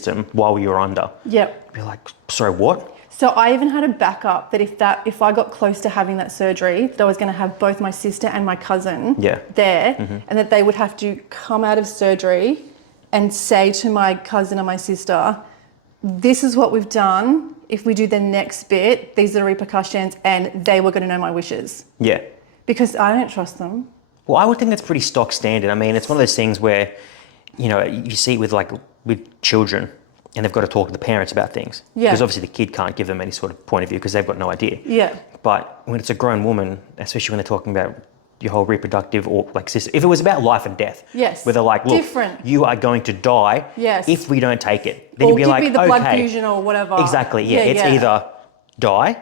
system while you were under. Yep. Be like, sorry, what? So I even had a backup that if I got close to having that surgery, that I was going to have both my sister and my cousin there, and that they would have to come out of surgery and say to my cousin and my sister, this is what we've done. If we do the next bit, these are the repercussions, and they were going to know my wishes. Yeah. Because I don't trust them. Well, I would think that's pretty stock standard. I mean, it's one of those things where, you know, you see it with children, and they've got to talk to the parents about things. Yeah. Because obviously the kid can't give them any sort of point of view because they've got no idea. Yeah. But when it's a grown woman, especially when they're talking about your whole reproductive or like system, if it was about life and death, yes, where they're like, look, different. You are going to die yes. if we don't take it. Then or you'd be give like, me the okay. blood fusion or whatever. Exactly, yeah. It's either die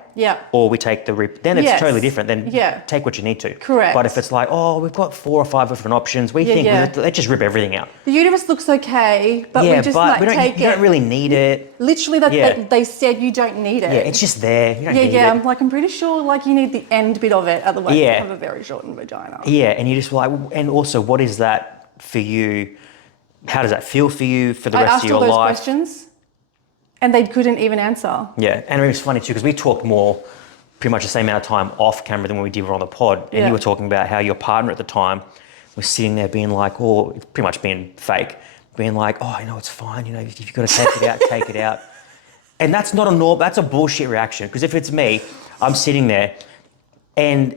or we take the then it's totally different. Then take what you need to. Correct. But if it's like, oh, we've got 4 or 5 different options, we think let's just rip everything out. The uterus looks okay, but we just but take it. You don't really need it. Literally, they said you don't need it. Yeah, it's just there. You don't need it. I'm pretty sure you need the end bit of it, otherwise you have a very shortened vagina. Yeah, and you just like, and also, what is that for you? How does that feel for you for the rest of your life? I asked all those questions, and they couldn't even answer. Yeah, and it was funny too because we talked more, pretty much the same amount of time off camera than when we did on the pod, and you were talking about how your partner at the time was sitting there being like, oh, it's pretty much being fake, being like, oh, it's fine, if you've got to take it out, take it out. And that's not a normal, that's a bullshit reaction. Because if it's me, I'm sitting there and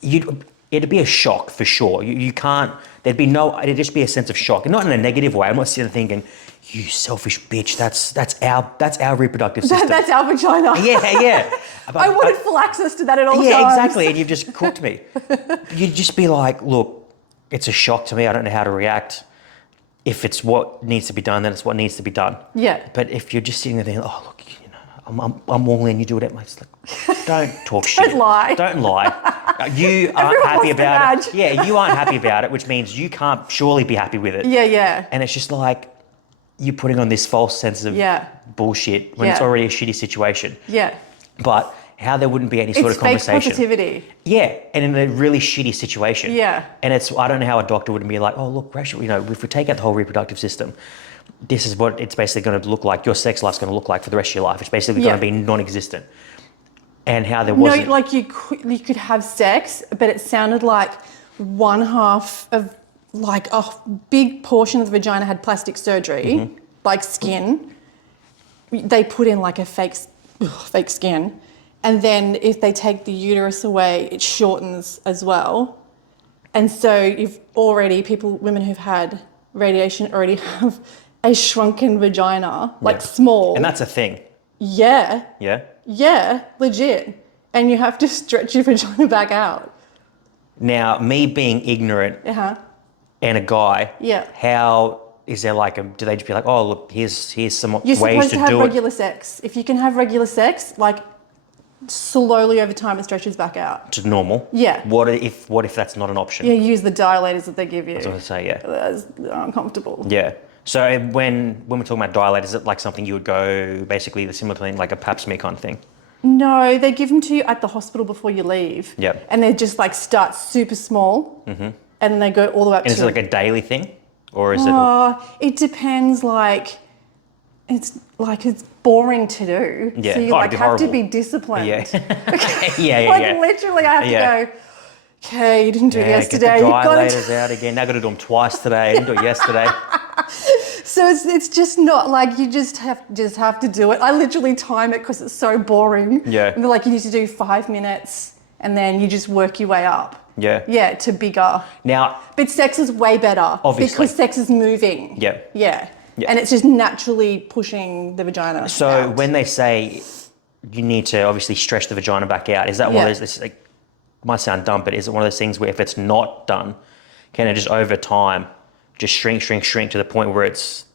it'd be a shock for sure. You can't, it'd just be a sense of shock. And not in a negative way. I'm not sitting there thinking, you selfish bitch, that's our reproductive system. That's our vagina. Yeah. I wanted full access to that at all times. Yeah, exactly. And you've just cooked me. You'd just be like, look, it's a shock to me. I don't know how to react. If it's what needs to be done, then it's what needs to be done. Yeah. But if you're just sitting there thinking, oh, look, I'm all in, you do it at my... Like, don't talk shit. Don't lie. Don't lie. You aren't happy about it. Yeah, you aren't happy about it, which means you can't surely be happy with it. Yeah. And it's just like, you're putting on this false sense of bullshit when it's already a shitty situation. Yeah. But how there wouldn't be any sort of conversation. It's fake positivity. Yeah, and in a really shitty situation. Yeah. And I don't know how a doctor wouldn't be like, oh, look, Rachel, if we take out the whole reproductive system, this is what it's basically going to look like, your sex life's going to look like for the rest of your life. It's basically going to be non-existent. And how there wasn't... No, you could have sex, but it sounded like one half of a big portion of the vagina had plastic surgery, like skin. They put in a fake skin. And then if they take the uterus away, it shortens as well. And so women who've had radiation already have a shrunken vagina, small. And that's a thing. Yeah. Yeah? Yeah, legit. And you have to stretch your vagina back out. Now, me being ignorant and a guy, how is there do they just be like, oh, look, here's some ways to do it? You're supposed to have regular sex. If you can have regular sex, slowly over time it stretches back out. To normal? Yeah. What if that's not an option? Yeah, use the dilators that they give you. I was going to say, yeah. That's uncomfortable. Yeah. So when we're talking about dilators, is it like something you would go basically the similar thing, like a pap smear kind of thing? No, they give them to you at the hospital before you leave. Yeah. And they just start super small and then they go all the way up to... And is it a daily thing? Or is it... It depends, it's boring to do. Yeah. So you have to be disciplined. Yeah. Yeah. Literally I have to go, okay, you didn't do it yesterday. Get the dilators out again. Now I've got to do them twice today. I didn't do it yesterday. So it's just not you just have to do it. I literally time it because it's so boring. Yeah. And you need to do 5 minutes and then you just work your way up. Yeah. Yeah, to bigger. Now... But sex is way better. Obviously. Because sex is moving. Yeah. Yeah. And it's just naturally pushing the vagina out. When they say you need to obviously stretch the vagina back out, is that one of those, might sound dumb, but is it one of those things where if it's not done, can it just over time just shrink to the point where it's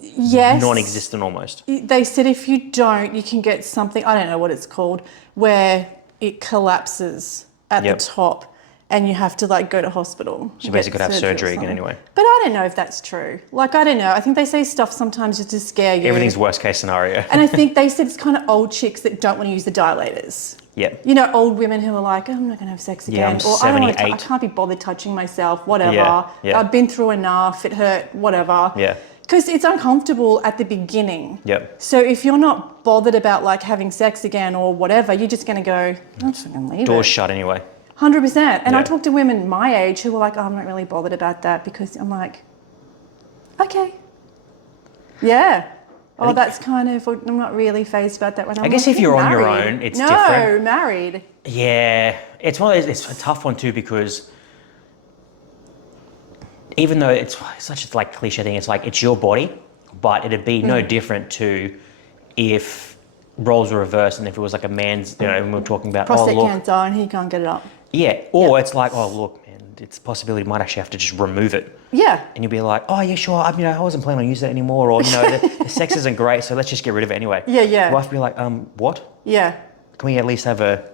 non-existent almost? They said if you don't, you can get something, I don't know what it's called, where it collapses at the top and you have to go to hospital. So you basically could have surgery again anyway. But I don't know if that's true. I don't know. I think they say stuff sometimes just to scare you. Everything's worst case scenario. And I think they said it's kind of old chicks that don't want to use the dilators. Yeah. Old women who are like, oh, I'm not going to have sex again. Yeah, I'm or 78. I can't be bothered touching myself, whatever. Yeah. I've been through enough, it hurt, whatever. Yeah. Because it's uncomfortable at the beginning. Yep. So if you're not bothered about like having sex again or whatever, you're just going to go, I'm just going to leave Doors it. shut anyway. 100%. And I Yeah. talk to women my age who are like, oh, I'm not really bothered about that, because I'm like, okay. Yeah. Oh, that's kind of, I'm not really phased about that one. I guess if you're on your own, it's different. No, married. Yeah, it's one of those. It's a tough one too, because even though it's such a like cliche thing, it's like it's your body, but it'd be no different to if roles were reversed and if it was like a man's. You know, when we're talking about Prostate look, cancer and he can't get it up. yeah, or it's like look, man, it's a possibility you might actually have to just remove it. Yeah. And you'd be like, oh yeah, sure, I wasn't planning on using it anymore, or the sex isn't great, so let's just get rid of it anyway. Yeah, yeah. The wife would be like, what? Yeah. Can we at least have a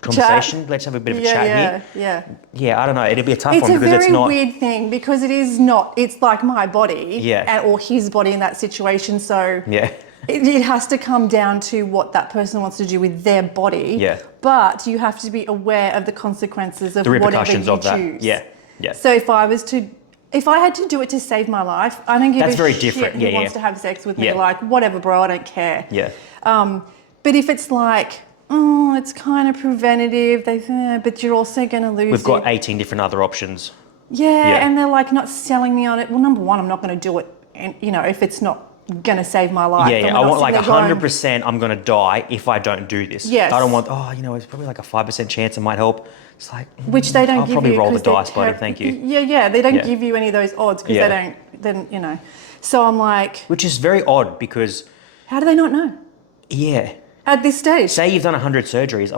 conversation? Chat. Let's have a bit of a chat here. Yeah. Yeah, I don't know. It'd be a tough It's one a because very it's not. weird thing, because it is not, it's like my body Yeah. or his body in that situation. So Yeah. it has to come down to what that person wants to do with their body. Yeah. But you have to be aware of the consequences of The whatever repercussions you of that. choose. Yeah. Yeah. So if I had to do it to save my life, I don't give That's a very shit different. who Yeah, wants yeah. to have sex with me. Yeah. Like, whatever, bro, I don't care. Yeah. But if it's like, oh, it's kind of preventative, but you're also going to lose We've got it. 18 different other options. Yeah, and they're like not selling me on it. Well, number one, I'm not going to do it, and if it's not going to save my life. Yeah. then I we're not want like sitting there going, 100% I'm going to die if I don't do this. Yes. I don't want, it's probably like a 5% chance it might help. It's like, which they don't I'll give probably you. roll the 'cause they're dice, buddy. Thank you. Yeah, they don't Yeah. give you any of those odds because Yeah. they don't. Then So I'm like, Which is very odd because, how do they not know yeah, at this stage? say you've done 100 surgeries.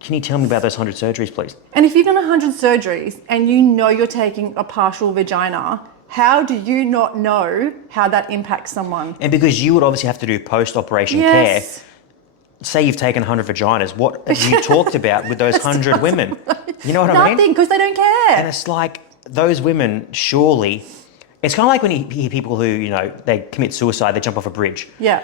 Can you tell me about those 100 surgeries, please? And if you've done 100 surgeries and you know you're taking a partial vagina, how do you not know how that impacts someone? And because you would obviously have to do post-operation Yes. care. Say you've taken 100 vaginas. What have you talked about with those 100 women? You know what I mean? Nothing, because they don't care. And it's like those women, surely, it's kind of like when you hear people who, they commit suicide, they jump off a bridge. Yeah.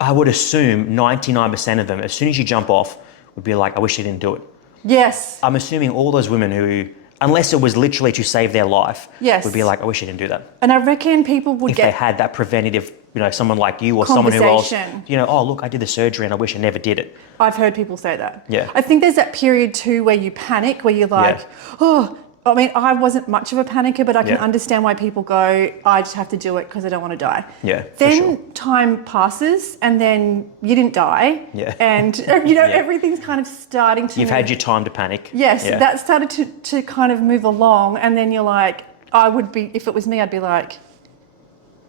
I would assume 99% of them, as soon as you jump off, would be like, I wish I didn't do it. Yes. I'm assuming all those women who, unless it was literally to save their life, Yes. would be like, I wish I didn't do that. And I reckon people would If they get had that preventative, someone like you or someone who else, conversation. oh, look, I did the surgery and I wish I never did it. I've heard people say that. Yeah. I think there's that period too where you panic, where you're like, I mean, I wasn't much of a panicker, but I can Yeah. understand why people go, I just have to do it because I don't want to die. Yeah, for Then sure. time passes and then you didn't die. Yeah. And, everything's kind of starting to You've move. had your time to panic. Yes, Yeah. that started to kind of move along. And then you're like, if it was me, I'd be like,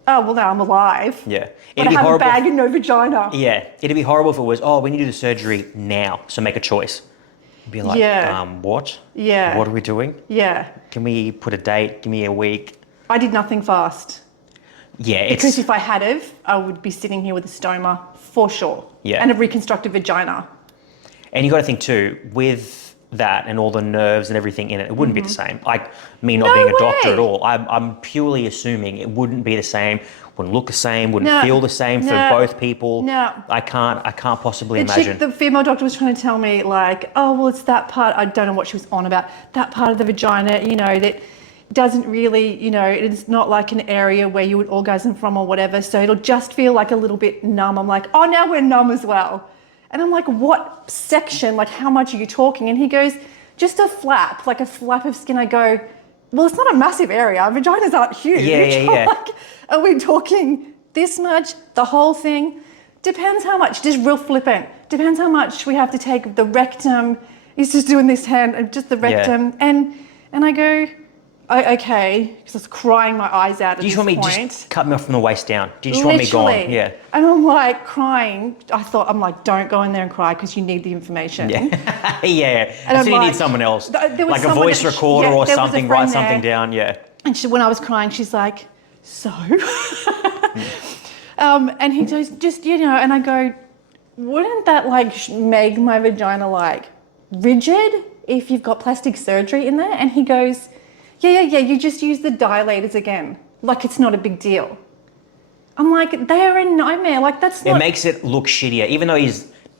oh, well, now I'm alive. Yeah. But I have a bag and no vagina. Yeah. It'd be horrible if it was, we need to do the surgery now, so make a choice. Be like, what? Yeah. What are we doing? Yeah. Can we put a date? Give me a week. I did nothing fast. Yeah, Because if I had have, I would be sitting here with a stoma for sure. Yeah. And a reconstructed vagina. And you got to think too, with that and all the nerves and everything in it, it wouldn't be the same. Like me not No being a doctor way. at all, I'm purely assuming it wouldn't be the same, wouldn't look the same, wouldn't No. feel the same for No. both people. No. I can't possibly The imagine. the female doctor was trying to tell me like, oh, well, it's that part. I don't know what she was on about. That part of the vagina, that doesn't really, it's not like an area where you would orgasm from or whatever. So it'll just feel like a little bit numb. I'm like, oh, now we're numb as well. And I'm like, what section? Like, how much are you talking? And he goes, just a flap, like a flap of skin. I go, well, it's not a massive area. Vaginas aren't huge. Yeah. Like, are we talking this much? The whole thing? Depends how much, just real flippant. Depends how much we have to take. The rectum, he's just doing this hand, just the rectum. And I go, okay, because I was crying my eyes out at Do you this just want me point. just cut me off from the waist down? Do you just want me Literally. gone? Yeah. And I'm like crying. I'm like, don't go in there and cry because you need the information. Yeah. Yeah. And I I'm still need like- someone else. There was Like a someone voice that- recorder yeah, or there was a something, friend write something there. down. Yeah. And when I was crying, she's like, so? And he goes, just, and I go, wouldn't that make my vagina rigid if you've got plastic surgery in there? And he goes, yeah, you just use the dilators again. Like it's not a big deal. I'm like, they are a nightmare. Like that's not... It makes it look shittier, even though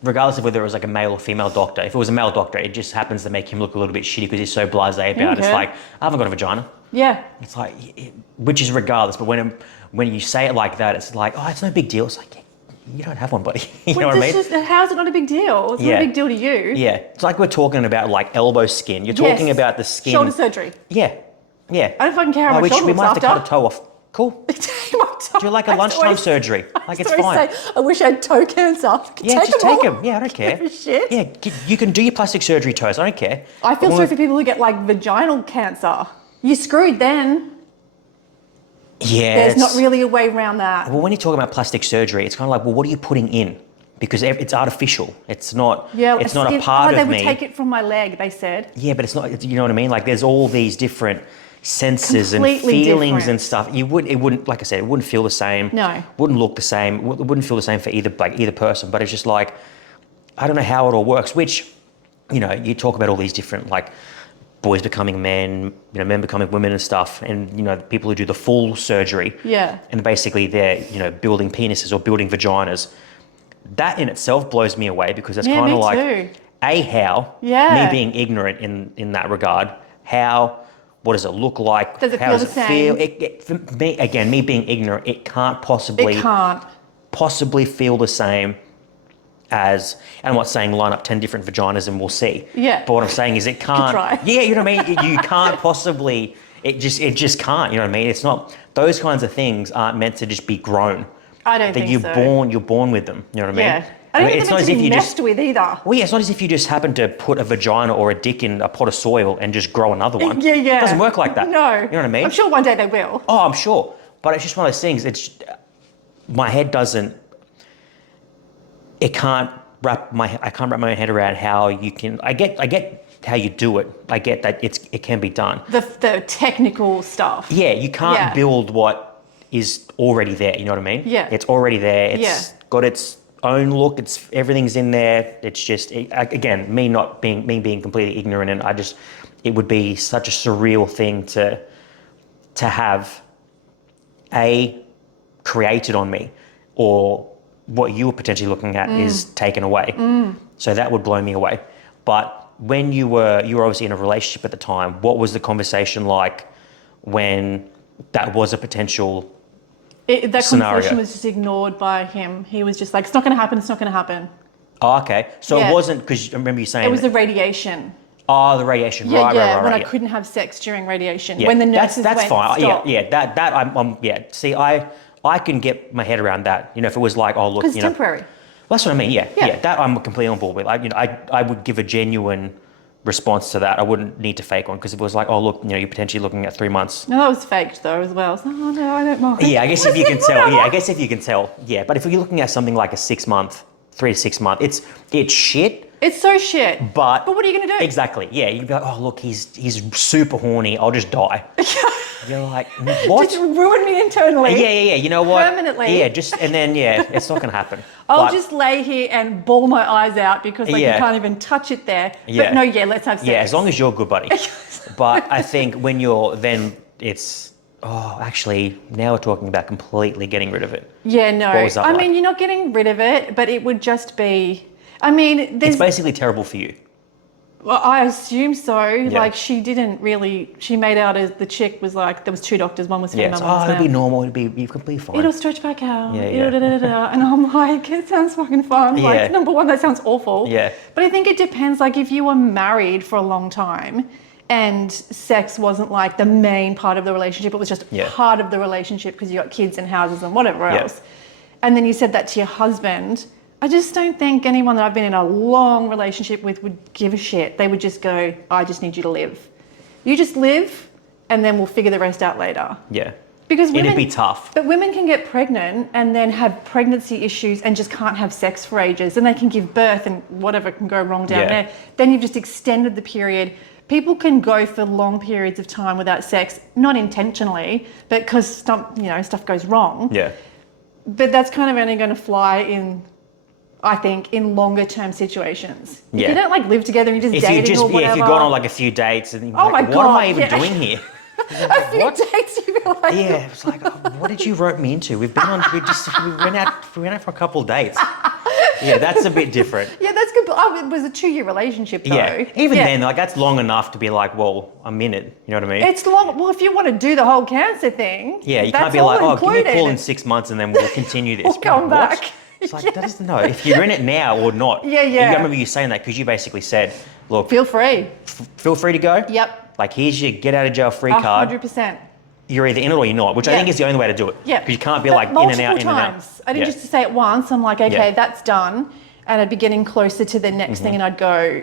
regardless of whether it was a male or female doctor, if it was a male doctor, it just happens to make him look a little bit shitty because he's so blasé about it. It's Okay. like, I haven't got a vagina. Yeah. It's like, which is regardless, but when you say it like that, it's like, oh, it's no big deal. It's like, yeah, you don't have one, buddy. You know what I mean? How is it not a big deal? It's not a big deal to you. Yeah. It's like we're talking about like elbow skin. You're talking about the skin. Shoulder surgery. Yeah. Yeah. I don't fucking care how my shoulder we looks might have to after. cut a toe off. Cool. Do like a lunchtime surgery. Like, it's fine. I wish I had toe cancer. Yeah, just take them. Yeah, I don't care. Give a shit. Yeah, you can do your plastic surgery toes. I don't care. I feel sorry for people who get like vaginal cancer. You're screwed then. Yeah. There's not really a way around that. Well, when you talk about plastic surgery, it's kind of like, well, what are you putting in? Because it's artificial. It's not. Yeah, it's not a part of me. They would take it from my leg. They said. Yeah, but it's not. You know what I mean? Like, there's all these different senses Completely and feelings different. and stuff. It wouldn't, like I said, it wouldn't feel the same. No. Wouldn't look the same. It wouldn't feel the same for either person. But it's just like, I don't know how it all works. Which, you know, you talk about all these different, like, boys becoming men, you know, men becoming women and stuff, and, you know, people who do the full surgery. Yeah. And basically they're, you know, building penises or building vaginas. That in itself blows me away, because that's kind of like, too. how, me being ignorant in that regard, what does it look like? Does it how feel does the it same? feel? For me, again, me being ignorant, it can't possibly feel the same as, and I'm not saying line up 10 different vaginas and we'll see. Yeah. But what I'm saying is it can't. Try. Yeah, you know what I mean? You can't possibly, it just can't, you know what I mean? It's not, those kinds of things aren't meant to just be grown. I don't think so. You're born with them, you know what I mean? Yeah. I don't think it's meant to be messed with either. Well, yeah, it's not as if you just happen to put a vagina or a dick in a pot of soil and just grow another one. Yeah. It doesn't work like that. No. You know what I mean? I'm sure one day they will. Oh, I'm sure. But it's just one of those things. My head doesn't, I can't wrap my head around how you can, I get how you do it. I get that it can be done. The technical stuff. Yeah, you can't build what is already there, you know what I mean? Yeah. It's already there. It's got its own look. Everything's in there. It's just, again, me being completely ignorant, and it would be such a surreal thing to have created on me, or what you were potentially looking at is taken away. So that would blow me away. But when you were obviously in a relationship at the time, what was the conversation like when that was a potential That scenario? conversation was just ignored by him. He was just like, it's not going to happen, it's not going to happen. Oh, okay. So it wasn't, because I remember you saying... It was the radiation. Oh, the radiation. Yeah, right. when I couldn't have sex during radiation. Yeah, When the nurses that's went, fine. stop. Yeah. See, I can get my head around that. You know, if it was like, oh, look, Because you it's know... temporary. Well, that's what I mean, yeah. That I'm completely on board with. I would give a genuine response to that. I wouldn't need to fake one, because if it was like, oh, look, you know, you're potentially looking at 3 months. No, that was faked though as well. So, oh no, I don't mind. Yeah, I guess if you can tell. Yeah, I guess if you can tell. Yeah, but if you're looking at something like a 6 month, 3 to 6 month, it's shit. It's so shit. But what are you going to do? Exactly. Yeah, you'd be like, oh, look, he's super horny. I'll just die. You're like, what? Just ruin me internally. Yeah. You know what? Permanently. Yeah, it's not going to happen. I'll just lay here and bawl my eyes out because you can't even touch it there. Yeah. But no, let's have sex. Yeah, as long as you're good, buddy. But I think when you're then, it's, actually, now we're talking about completely getting rid of it. Yeah, no. What was that like? mean, you're not getting rid of it, but it would just be, it's basically terrible for you. Well, I assume so. Yeah. Like, she made out as the chick was like, there was 2 doctors, one was female, Yeah, one was it'll male. be normal, you could be fine. It'll stretch back out. Yeah. And I'm like, it sounds fucking fun. Yeah. Like, number one, that sounds awful. Yeah. But I think it depends, like, if you were married for a long time and sex wasn't like the main part of the relationship, it was just part of the relationship because you got kids and houses and whatever else. And then you said that to your husband, I just don't think anyone that I've been in a long relationship with would give a shit. They would just go, I just need you to live. You just live, and then we'll figure the rest out later. Yeah. Because women, it'd be tough. But women can get pregnant and then have pregnancy issues and just can't have sex for ages. And they can give birth and whatever can go wrong down there. Then you've just extended the period. People can go for long periods of time without sex, not intentionally, but because stuff goes wrong. Yeah. But that's kind of only going to fly in, I think, in longer term situations. If you don't like live together and you're just dating or whatever. If you've gone on like a few dates and you're Oh like, my what am God, I even doing here? A few dates, you feel like. Yeah, it's like, what did you rope me into? We went out for a couple of dates. Yeah, that's a bit different. Yeah, that's good. Oh, it was a 2-year relationship though. Yeah, even then, like that's long enough to be like, well, I'm in it. You know what I mean? It's long. Well, if you want to do the whole cancer thing, Yeah, you that's can't be all like, oh, give me a call included. in 6 months and then we'll continue this. We'll come What? back. It's like, that is, no, if you're in it now or not. Yeah. I remember you saying that because you basically said, look, Feel free. feel free to go. Yep. Like, here's your get out of jail free card. 100%. You're either in it or you're not, which I Yeah. think is the only way to do it. Yeah. Because you can't be But like in and out, in and out. times. I didn't Yeah. just say it once. I'm like, okay, Yeah. that's done. And I'd be getting closer to the next thing and I'd go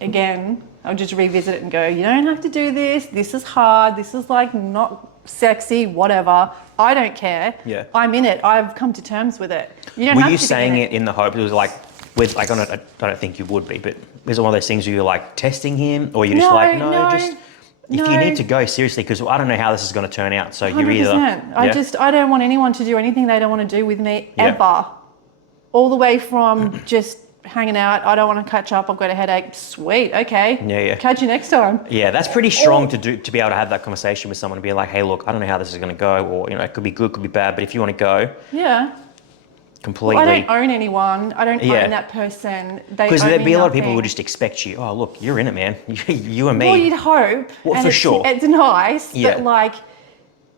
again. I'll just revisit it and go, you don't have to do this. This is hard. This is like not sexy, whatever. I don't care. Yeah. I'm in it. I've come to terms with it. You don't Were have you to be saying in it in the hope it was like, with like, I don't think you would be, but is it one of those things where you're like testing him or you're just like, no, just... If you need to go, seriously, because I don't know how this is going to turn out. So you're 100%. either... I don't want anyone to do anything they don't want to do with me Yeah. ever. All the way from just hanging out. I don't want to catch up. I've got a headache. Sweet. Okay. Yeah. Catch you next time. Yeah, that's pretty strong to be able to have that conversation with someone and be like, hey, look, I don't know how this is going to go, or it could be good, could be bad, but if you want to go, Yeah. completely. Well, I don't own anyone. I don't Yeah. own that person. They Because own there'd me be a lot of people who nothing. would just expect you. Oh, look, you're in it, man. You and me. Well, you'd hope. Well, and for it's, sure. It's nice, Yeah. but like,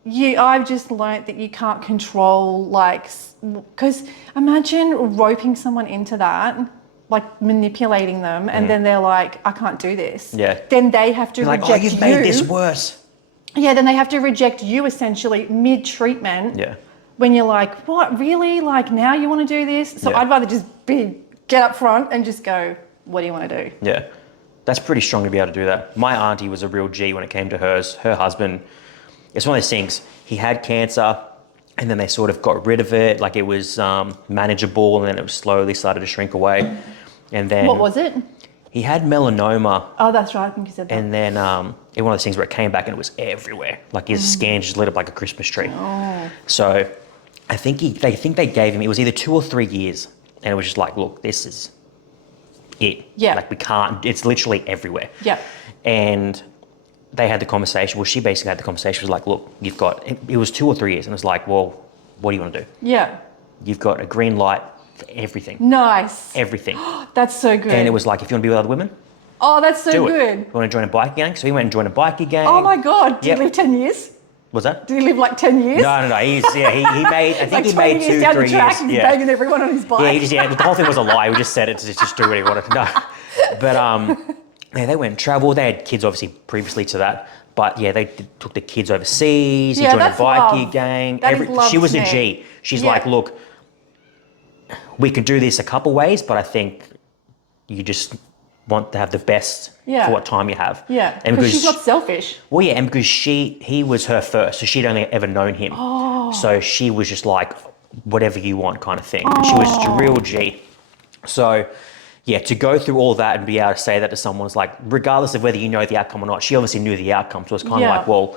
I've just learnt that you can't control, like, because imagine roping someone into that, like manipulating them, and then they're like, I can't do this. Yeah. Then they have to You're like, reject oh, you've you. made this worse. Yeah, then they have to reject you essentially mid-treatment. Yeah. When you're like, what, really? Like, now you want to do this? So Yeah. I'd rather just get up front and just go, what do you want to do? Yeah. That's pretty strong to be able to do that. My auntie was a real G when it came to hers. Her husband, it's one of those things, he had cancer and then they sort of got rid of it. Like it was manageable and then it was slowly started to shrink away. And then... What was it? He had melanoma. Oh, that's right. I think you said that. And then it one of those things where it came back and it was everywhere. Like his scan just lit up like a Christmas tree. Oh. So I think they gave him, it was either 2 or 3 years. And it was just like, look, this is it. Yeah. Like we can't, it's literally everywhere. Yeah. And they had the conversation, well, she basically had the conversation, was like, look, you've got, it was 2 or 3 years. And it was like, well, what do you want to do? Yeah. You've got a green light for everything. Nice. Everything. That's so good. And it was like, if you want to be with other women, oh, that's so do good. it. You want to join a bike gang? So he went and joined a bikie gang. Oh my God. Did Yep. he live 10 years? Was that? Did he live like 10 years? No. He made, I think Like he 20 made years 2, down 3 the track, years. he's Yeah. banging everyone on his bike. The whole thing was a lie. We just said it to just do what he wanted. No. But yeah, they went and traveled. They had kids obviously previously to that. But yeah, took the kids overseas. Yeah, He joined a that's bikie love. gang. That is love She was to a me. G. She's Yeah. like, look, we could do this a couple ways, but I think you just want to have the best Yeah. for what time you have. Yeah. And Because she's not selfish. well, yeah, and because he was her first, so she'd only ever known him. Oh. So she was just like, whatever you want kind of thing. She was just a real G. So, yeah, to go through all that and be able to say that to someone's like, regardless of whether you know the outcome or not, she obviously knew the outcome. So it's kind Yeah. of like, well,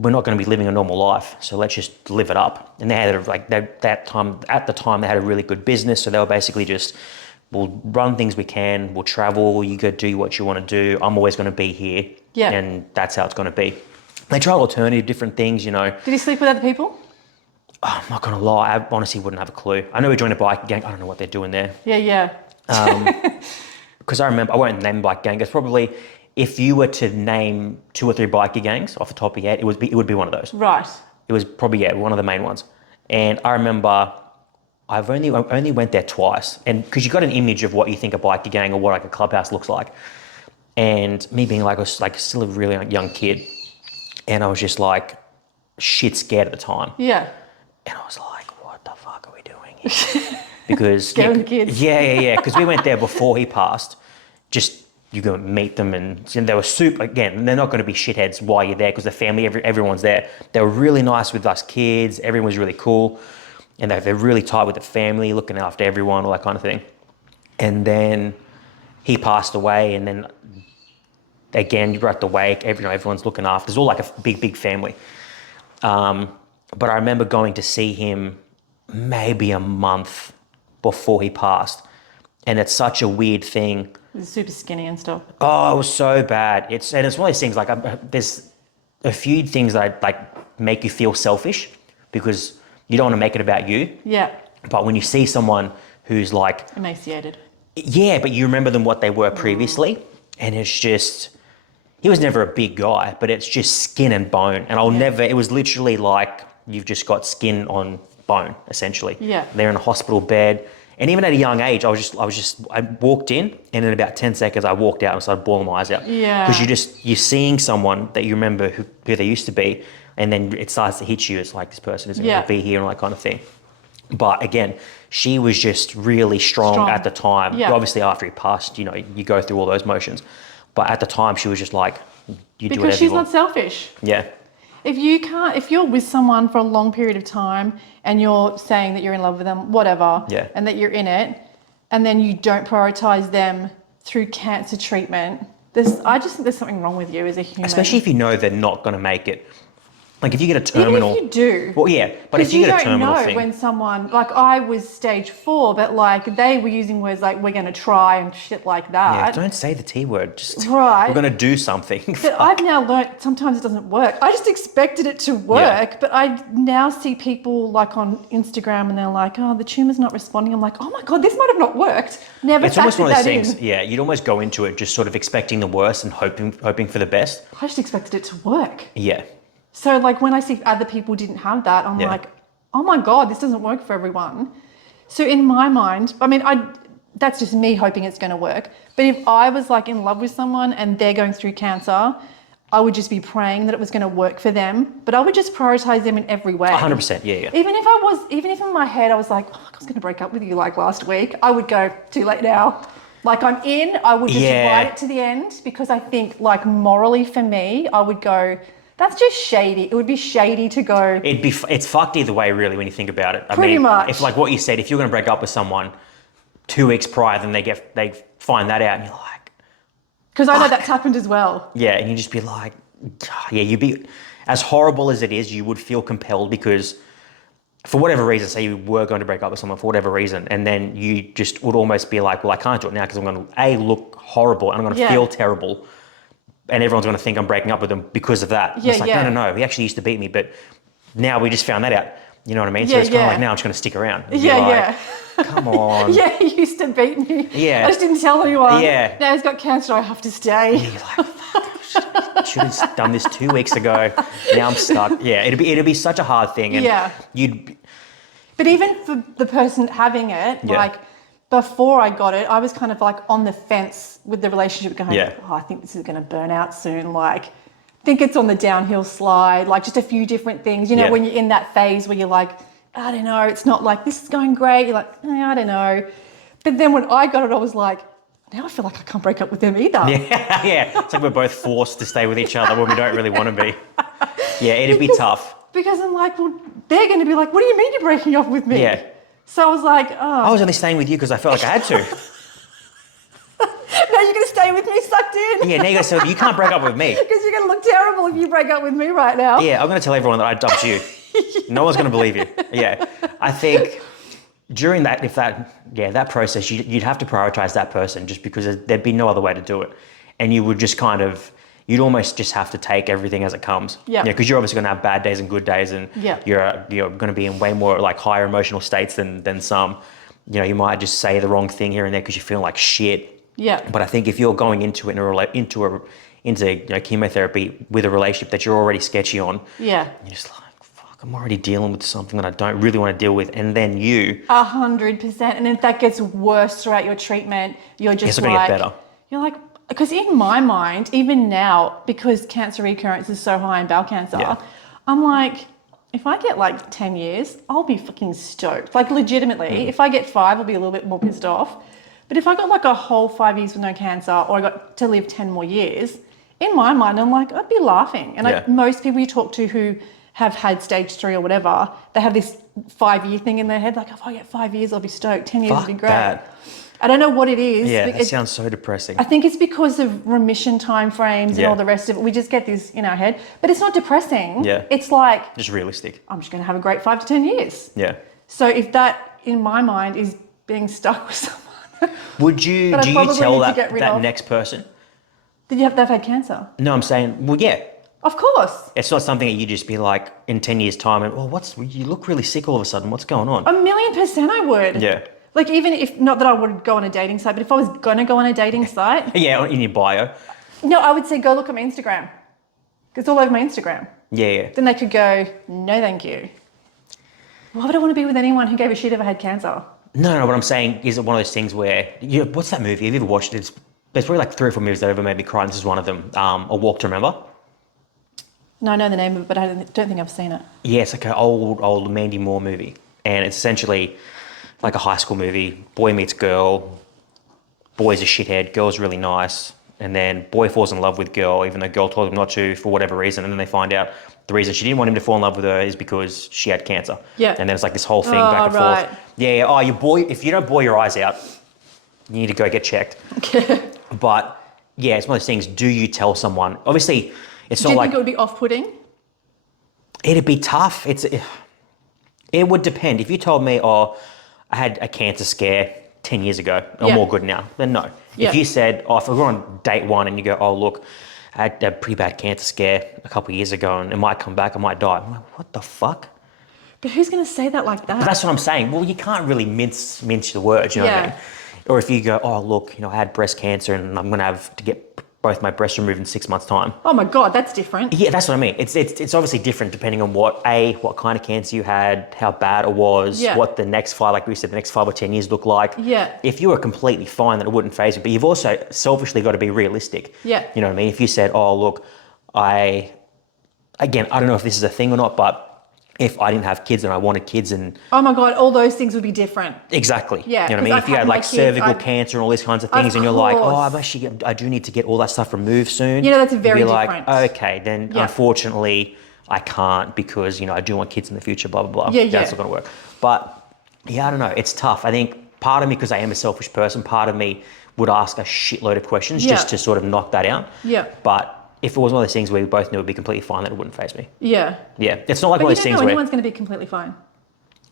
we're not going to be living a normal life, so let's just live it up. And they had at the time they had a really good business, so they were basically just, we'll run things we can, we'll travel, you go do what you want to do, I'm always going to be here. Yeah. And that's how it's going to be. They try alternative different things, you know. Did he sleep with other people? I'm not going to lie, I honestly wouldn't have a clue. I know we joined a bike gang, I don't know what they're doing there. Yeah. Because I remember, I won't name bike gang, it's probably, if you were to name 2 or 3 bikie gangs off the top of your head, it would be one of those. Right. It was probably, one of the main ones. And I remember I only went there twice. And because you got an image of what you think a bikie gang or what like a clubhouse looks like. And me being like, I was like still a really young kid. And I was just like shit scared at the time. Yeah. And I was like, what the fuck are we doing here? Because Scaring the kids. Yeah. Because we went there before he passed. Just you go meet them and they were super, again, they're not going to be shitheads while you're there because the family, everyone's there. They were really nice with us kids. Everyone was really cool. And they're really tight with the family, looking after everyone, all that kind of thing. And then he passed away and then again, you're at the wake, everyone's looking after. It's all like a big family. But I remember going to see him maybe a month before he passed. And it's such a weird thing. He's super skinny and stuff. Oh, it was so bad. It's one of those things like there's a few things that like make you feel selfish because you don't want to make it about you. Yeah. But when you see someone who's like, emaciated. yeah, but you remember them what they were previously, and it's just, he was never a big guy, but it's just skin and bone. And I'll never, it was literally like you've just got skin on bone, essentially. Yeah. They're in a hospital bed. And even at a young age, I walked in, and in about 10 seconds, I walked out and started bawling my eyes out. Yeah. Because you're seeing someone that you remember who they used to be, and then it starts to hit you. It's like, this person isn't going to be here and all that kind of thing. But again, she was just really strong at the time. Yeah. Obviously, after he passed, you go through all those motions. But at the time, she was just like, you do whatever Because she's you want. not selfish. Yeah. If you're with someone for a long period of time and you're saying that you're in love with them, whatever, and that you're in it, and then you don't prioritize them through cancer treatment, I just think there's something wrong with you as a human. Especially if you know they're not going to make it. Like if you get a terminal... Even if you do. Well, yeah, but if you get a terminal don't know thing... when someone... Like, I was stage 4, but, like, they were using words like, we're going to try and shit like that. Yeah, don't say the T word. Just, right. We're going to do something. But I've now learnt sometimes it doesn't work. I just expected it to work, but I now see people, like, on Instagram and they're like, oh, the tumour's not responding. I'm like, oh, my God, this might have not worked. Never It's almost factored one of those that things, in. yeah, you'd almost go into it just sort of expecting the worst and hoping for the best. I just expected it to work. Yeah. So, like, when I see other people didn't have that, I'm like, oh, my God, this doesn't work for everyone. So in my mind, I mean, that's just me hoping it's going to work. But if I was, like, in love with someone and they're going through cancer, I would just be praying that it was going to work for them. But I would just prioritize them in every way. 100%, yeah. Even if in my head I was like, oh, I was going to break up with you like last week, I would go, too late now. Like, I'm in, I would just ride it to the end, because I think, like, morally for me, I would go, that's just shady. It would be shady to go. It's fucked either way, really, when you think about it. Pretty much. If, like what you said, if you're going to break up with someone 2 weeks prior, then they find that out, and you're like, because I know that's happened as well. yeah, and you just be like, yeah, you'd be, as horrible as it is, you would feel compelled, because for whatever reason, say you were going to break up with someone for whatever reason, and then you just would almost be like, well, I can't do it now because I'm going to look horrible and I'm going to feel terrible. And everyone's going to think I'm breaking up with them because of that. Yeah, it's like, no, he actually used to beat me, but now we just found that out. You know what I mean? So Yeah, it's kind of like, now I'm just going to stick around. And Yeah, be like, yeah. Come on. Yeah, he used to beat me. Yeah. I just didn't tell anyone. Yeah. Now he's got cancer, I have to stay. You're like, fuck, I should have done this 2 weeks ago. Now I'm stuck. Yeah, it'd be such a hard thing. And But even for the person having it, like, before I got it, I was kind of like on the fence with the relationship going, oh, I think this is going to burn out soon. Like, I think it's on the downhill slide, like just a few different things. You know, when you're in that phase where you're like, I don't know, it's not like this is going great. You're like, I don't know. But then when I got it, I was like, now I feel like I can't break up with them either. Yeah, yeah. It's like we're both forced to stay with each other when we don't really want to be. Yeah, it'd be tough. Because I'm like, well, they're going to be like, what do you mean you're breaking up with me? Yeah. So I was like, oh. I was only staying with you because I felt like I had to. Now you're going to stay with me sucked in. Yeah, now you guys, you can't break up with me. Because you're going to look terrible if you break up with me right now. Yeah, I'm going to tell everyone that I dumped you. No one's going to believe you. Yeah, I think during that process, you'd have to prioritize that person just because there'd be no other way to do it. And you would just you'd almost just have to take everything as it comes. Yeah. Because you're obviously going to have bad days and good days, and you're going to be in way more like higher emotional states than some. You know, you might just say the wrong thing here and there because you feel like shit. Yeah. But I think if you're going into chemotherapy with a relationship that you're already sketchy on, you're just like, fuck, I'm already dealing with something that I don't really want to deal with, and then 100%, and if that gets worse throughout your treatment, you're just it's going to get better. You're like, because in my mind, even now, because cancer recurrence is so high in bowel cancer, I'm like, if I get like 10 years, I'll be fucking stoked. Like, legitimately, if I get 5, I'll be a little bit more pissed off. But if I got like a whole 5 years with no cancer, or I got to live 10 more years, in my mind, I'm like, I'd be laughing. And most people you talk to who have had stage 3 or whatever, they have this 5-year thing in their head. Like, if I get 5 years, I'll be stoked. 10 years would be great. That. I don't know what it is. Yeah, that sounds so depressing. I think it's because of remission timeframes and all the rest of it. We just get this in our head. But it's not depressing. Yeah. It's like, just realistic. I'm just going to have a great 5 to 10 years. Yeah. So if that, in my mind, is being stuck with someone. Do you tell that next person? Did you have they've had cancer? No, I'm saying, well, yeah. Of course. It's not something that you just be like in 10 years' time and, well, you look really sick all of a sudden. What's going on? 1,000,000% I would. Yeah. Like even if, not that I would go on a dating site, but if I was going to go on a dating site. Yeah, in your bio. No, I would say go look at my Instagram. It's all over my Instagram. Yeah. Then they could go, no, thank you. Why would I want to be with anyone who gave a shit if I had cancer? No, what I'm saying is it one of those things where, what's that movie? Have you ever watched it? There's probably like 3 or 4 movies that ever made me cry, and this is one of them. A Walk to Remember. No, I know the name of it, but I don't think I've seen it. Yeah, it's like an old Mandy Moore movie. And it's essentially like a high school movie. Boy meets girl. Boy's a shithead. Girl's really nice. And then boy falls in love with girl, even though girl told him not to for whatever reason. And then they find out the reason she didn't want him to fall in love with her is because she had cancer. Yeah. And then it's like this whole thing back and forth. Yeah. Oh, if you don't boy your eyes out, you need to go get checked. But yeah, it's one of those things. Do you tell someone? Obviously, it's not like. Do you think it would be off-putting? It'd be tough. It would depend. If you told me, I had a cancer scare 10 years ago, I'm all good now, then no. If you said, if we're on date 1 and you go, oh, look, I had a pretty bad cancer scare a couple of years ago and it might come back, I might die. I'm like, what the fuck? But who's going to say that like that? But that's what I'm saying. Well, you can't really mince the words, you know what I mean? Or if you go, oh, look, I had breast cancer and I'm going to have to get both my breasts removed in 6 months' time. Oh my God, that's different. Yeah, that's what I mean. It's obviously different depending on what kind of cancer you had, how bad it was, what the next 5, like we said, the next 5 or 10 years look like. Yeah. If you were completely fine, then it wouldn't faze you. But you've also selfishly got to be realistic. Yeah. You know what I mean? If you said, oh, look, again, I don't know if this is a thing or not, but if I didn't have kids and I wanted kids and... Oh my God, all those things would be different. Exactly. Yeah. You know what I mean? If you had like cervical cancer and all these kinds of things and you're like, I do need to get all that stuff removed soon. That's very different. Like, okay, then unfortunately I can't because, I do want kids in the future, blah, blah, blah. Yeah, That's not going to work. But yeah, I don't know. It's tough. I think part of me, because I am a selfish person, part of me would ask a shitload of questions just to sort of knock that out. Yeah. But if it was one of those things where we both knew it would be completely fine, then it wouldn't faze me. Yeah. Yeah. It's not like one of those things where... anyone's going to be completely fine.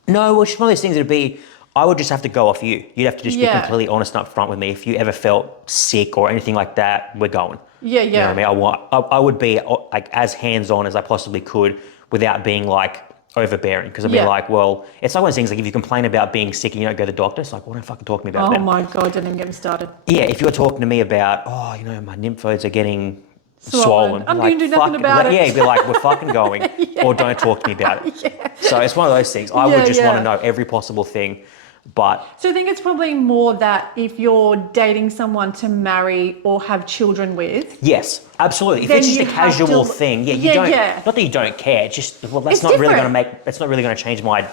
No, well, it's just one of those things that'd be... I would just have to go off you. You'd have to just be completely honest and upfront with me. If you ever felt sick or anything like that, we're going. Yeah, yeah. You know what I mean? I would be like as hands-on as I possibly could without being like overbearing. Because I'd be like, well, it's like one of those things, like if you complain about being sick and you don't go to the doctor, it's like, well, don't fucking talk to me about that. Oh my God, don't even get me started. Yeah, if you're talking to me about, my lymph nodes are getting... swollen. I'm going to do nothing about it. Yeah, you'd be like, we're fucking going, or don't talk to me about it. Yeah. So it's one of those things. I would just want to know every possible thing, but... So I think it's probably more that if you're dating someone to marry or have children with... Yes, absolutely. If it's just a casual thing, you don't... Not that you don't care, it's just, that's not really going to change my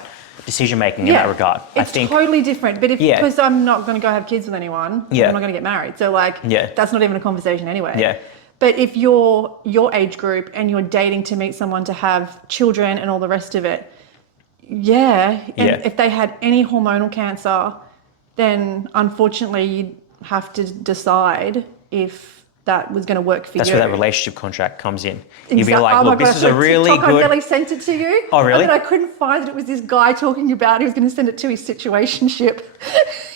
decision-making in that regard. It's totally different, but because I'm not going to go have kids with anyone, I'm not going to get married. So that's not even a conversation anyway. Yeah. But if you're your age group and you're dating to meet someone to have children and all the rest of it, if they had any hormonal cancer, then unfortunately you'd have to decide if that was going to work for you. That's where that relationship contract comes in. You'd be like, look, this is a really TikTok, good... I really sent it to you. Oh, really? And then I couldn't find it. It was this guy talking about he was going to send it to his situationship,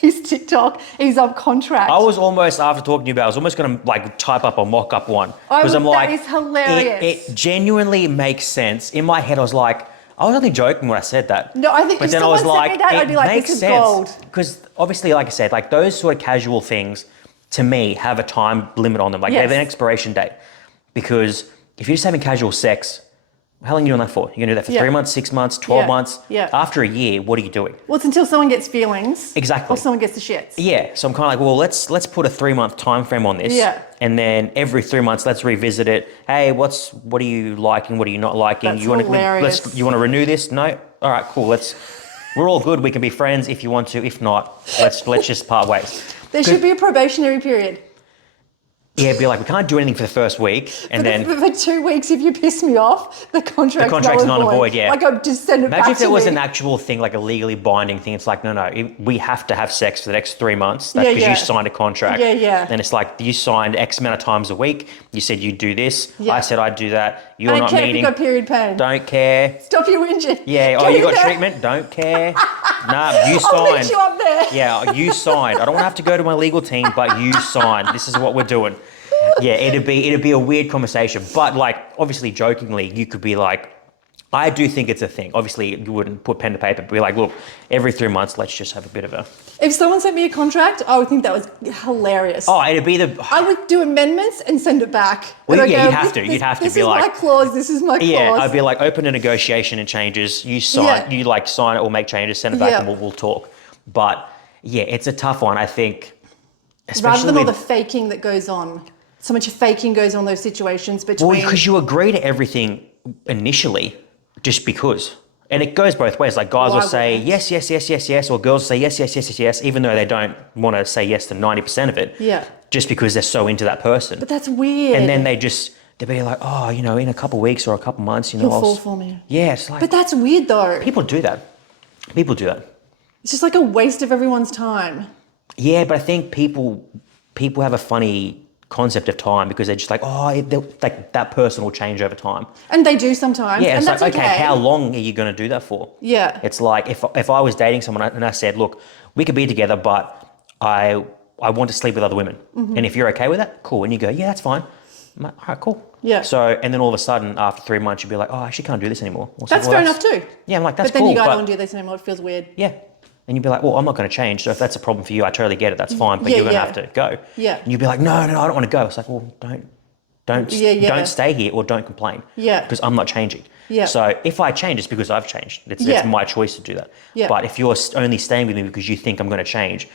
his TikTok, his contract. I was almost, after talking to you about it, I was almost going to like type up or mock up one. Because I'm like... That is hilarious. It genuinely makes sense. In my head, I was like... I was only joking when I said that. No, I think if someone sent me that, I'd be like, this is gold. Because obviously, like I said, like those sort of casual things, to me, have a time limit on them. Like they have an expiration date. Because if you're just having casual sex, how long are you doing that for? You're going to do that for 3 months, 6 months, 12 months? Yeah. After a year, what are you doing? Well, it's until someone gets feelings. Exactly. Or someone gets the shits. Yeah. So I'm kind of like, well, let's put a 3 month time frame on this. Yeah. And then every 3 months, let's revisit it. Hey, what are you liking? What are you not liking? That's hilarious. You want to renew this? No? All right, cool. We're all good. We can be friends if you want to. If not, let's just part ways. There should be a probationary period. Yeah, be like, we can't do anything for the first week, and then for 2 weeks, if you piss me off, the contract's null and void. Yeah, like I'll just send it back to me. Imagine if there was an actual thing, like a legally binding thing. It's like, no, we have to have sex for the next 3 months because you signed a contract. Yeah. Then it's like you signed X amount of times a week. You said you'd do this. Yeah. I said I'd do that. You're not meeting. I don't care meeting. if you got period pain. Don't care. Stop your whinging. Yeah. Oh, you got treatment. Don't care. Nah, you signed. I'll meet you up there. Yeah, you signed. I don't want to have to go to my legal team, but you signed. This is what we're doing. Yeah, it'd be a weird conversation, but like obviously jokingly, you could be like, I do think it's a thing. Obviously, you wouldn't put pen to paper, but be like, look, every 3 months, let's just have a bit of a... If someone sent me a contract, I would think that was hilarious. Oh, it'd be the... I would do amendments and send it back. Well, And yeah, I'd you'd go, have to. You'd have to this be is like... my clause, this is my clause. Yeah, I'd be like, open a negotiation and changes. You sign, Yeah. you like sign it or make changes, send it back, Yeah. and we'll talk. But yeah, it's a tough one. I think, Rather especially than all with, the faking that goes on. So much faking goes on in those situations between... well, because you agree to everything initially, just because. And it goes both ways. Like guys Well, will I say wouldn't. yes, yes, yes, yes, yes, or girls will say yes, yes, yes, yes, yes, even though they don't want to say yes to 90% of it. Yeah. Just because they're so into that person. But that's weird. And then they'll be like, oh, you know, in a couple of weeks or a couple of months, you know, He'll fall for me. Yeah, it's like... But that's weird though. People do that. People do that. It's just like a waste of everyone's time. Yeah, but I think people have a funny concept of time because they're just like, oh, like that person will change over time. And they do sometimes. Yeah, and it's that's like, okay. how long are you going to do that for? Yeah. It's like if I was dating someone and I said, look, we could be together, but I want to sleep with other women. Mm-hmm. And if you're okay with that, cool. And you go, yeah, that's fine. I'm like, all right, cool. Yeah. So, and then all of a sudden, after 3 months, you'd be like, oh, I actually can't do this anymore. Or That's well, fair enough too. Yeah, I'm like, that's But then cool. you guys don't want to do this anymore. It feels weird. Yeah. And you'd be like, well, I'm not going to change. So if that's a problem for you, I totally get it. That's fine. But Yeah, you're going to yeah. have to go. Yeah. And you'd be like, no, I don't want to go. It's like, well, don't stay here or don't complain. Yeah. Because I'm not changing. Yeah. So if I change, it's because I've changed. It's my choice to do that. Yeah. But if you're only staying with me because you think I'm going to change,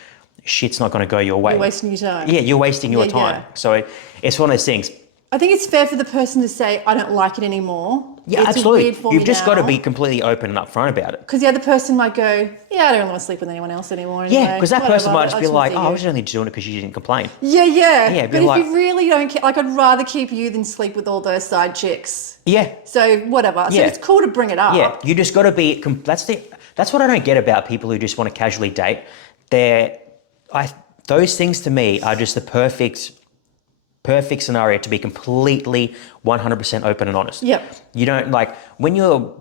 shit's not going to go your way. You're wasting your time. Yeah, you're wasting your Yeah, time. yeah. So it's one of those things. I think it's fair for the person to say, I don't like it anymore. Yeah, it's absolutely. Weird for You've me just got to now. be completely open and upfront about it. Because the other person might go, yeah, I don't want to sleep with anyone else anymore. Anyway. Yeah, because that person Whatever, might just be like, wanna oh, see I you." was only doing it because you didn't complain. Yeah, yeah. Yeah, but be if like- you really don't care, like I'd rather keep you than sleep with all those side chicks. Yeah. So whatever. So Yeah. it's cool to bring it up. Yeah, you just got to be. That's what I don't get about people who just want to casually date. Those things to me are just the perfect scenario to be completely 100% open and honest. Yep. You don't like when you're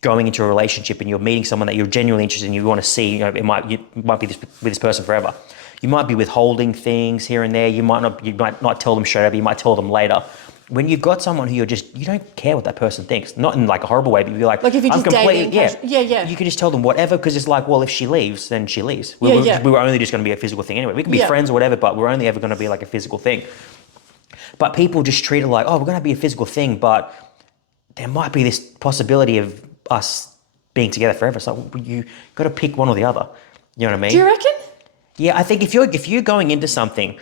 going into a relationship and you're meeting someone that you're genuinely interested in. You want to see. You know, you might be with this person forever. You might be withholding things here and there. You might not tell them straight up. You might tell them later. When you've got someone who you don't care what that person thinks, not in like a horrible way, but you're like Like if you're I'm just dating, yeah. You can just tell them whatever because it's like, well, if she leaves, then she leaves. We were only just going to be a physical thing anyway. We can be friends or whatever, but we're only ever going to be like a physical thing. But people just treat it like, oh, we're going to be a physical thing, but there might be this possibility of us being together forever. So you got to pick one or the other. You know what I mean? Do you reckon? Yeah, I think if you're going into something,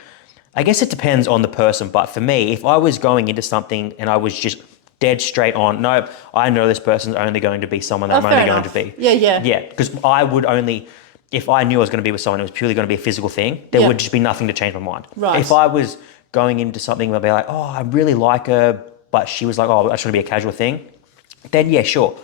I guess it depends on the person. But for me, if I was going into something and I was just dead straight on, no, I know this person's only going to be someone that I'm fair only going enough. to be. Yeah, yeah. Yeah, because I would only, if I knew I was going to be with someone, it was purely going to be a physical thing, there would just be nothing to change my mind. Right. If I was going into something where I'd be like, oh, I really like her, but she was like, oh, I just want to be a casual thing, then yeah, sure.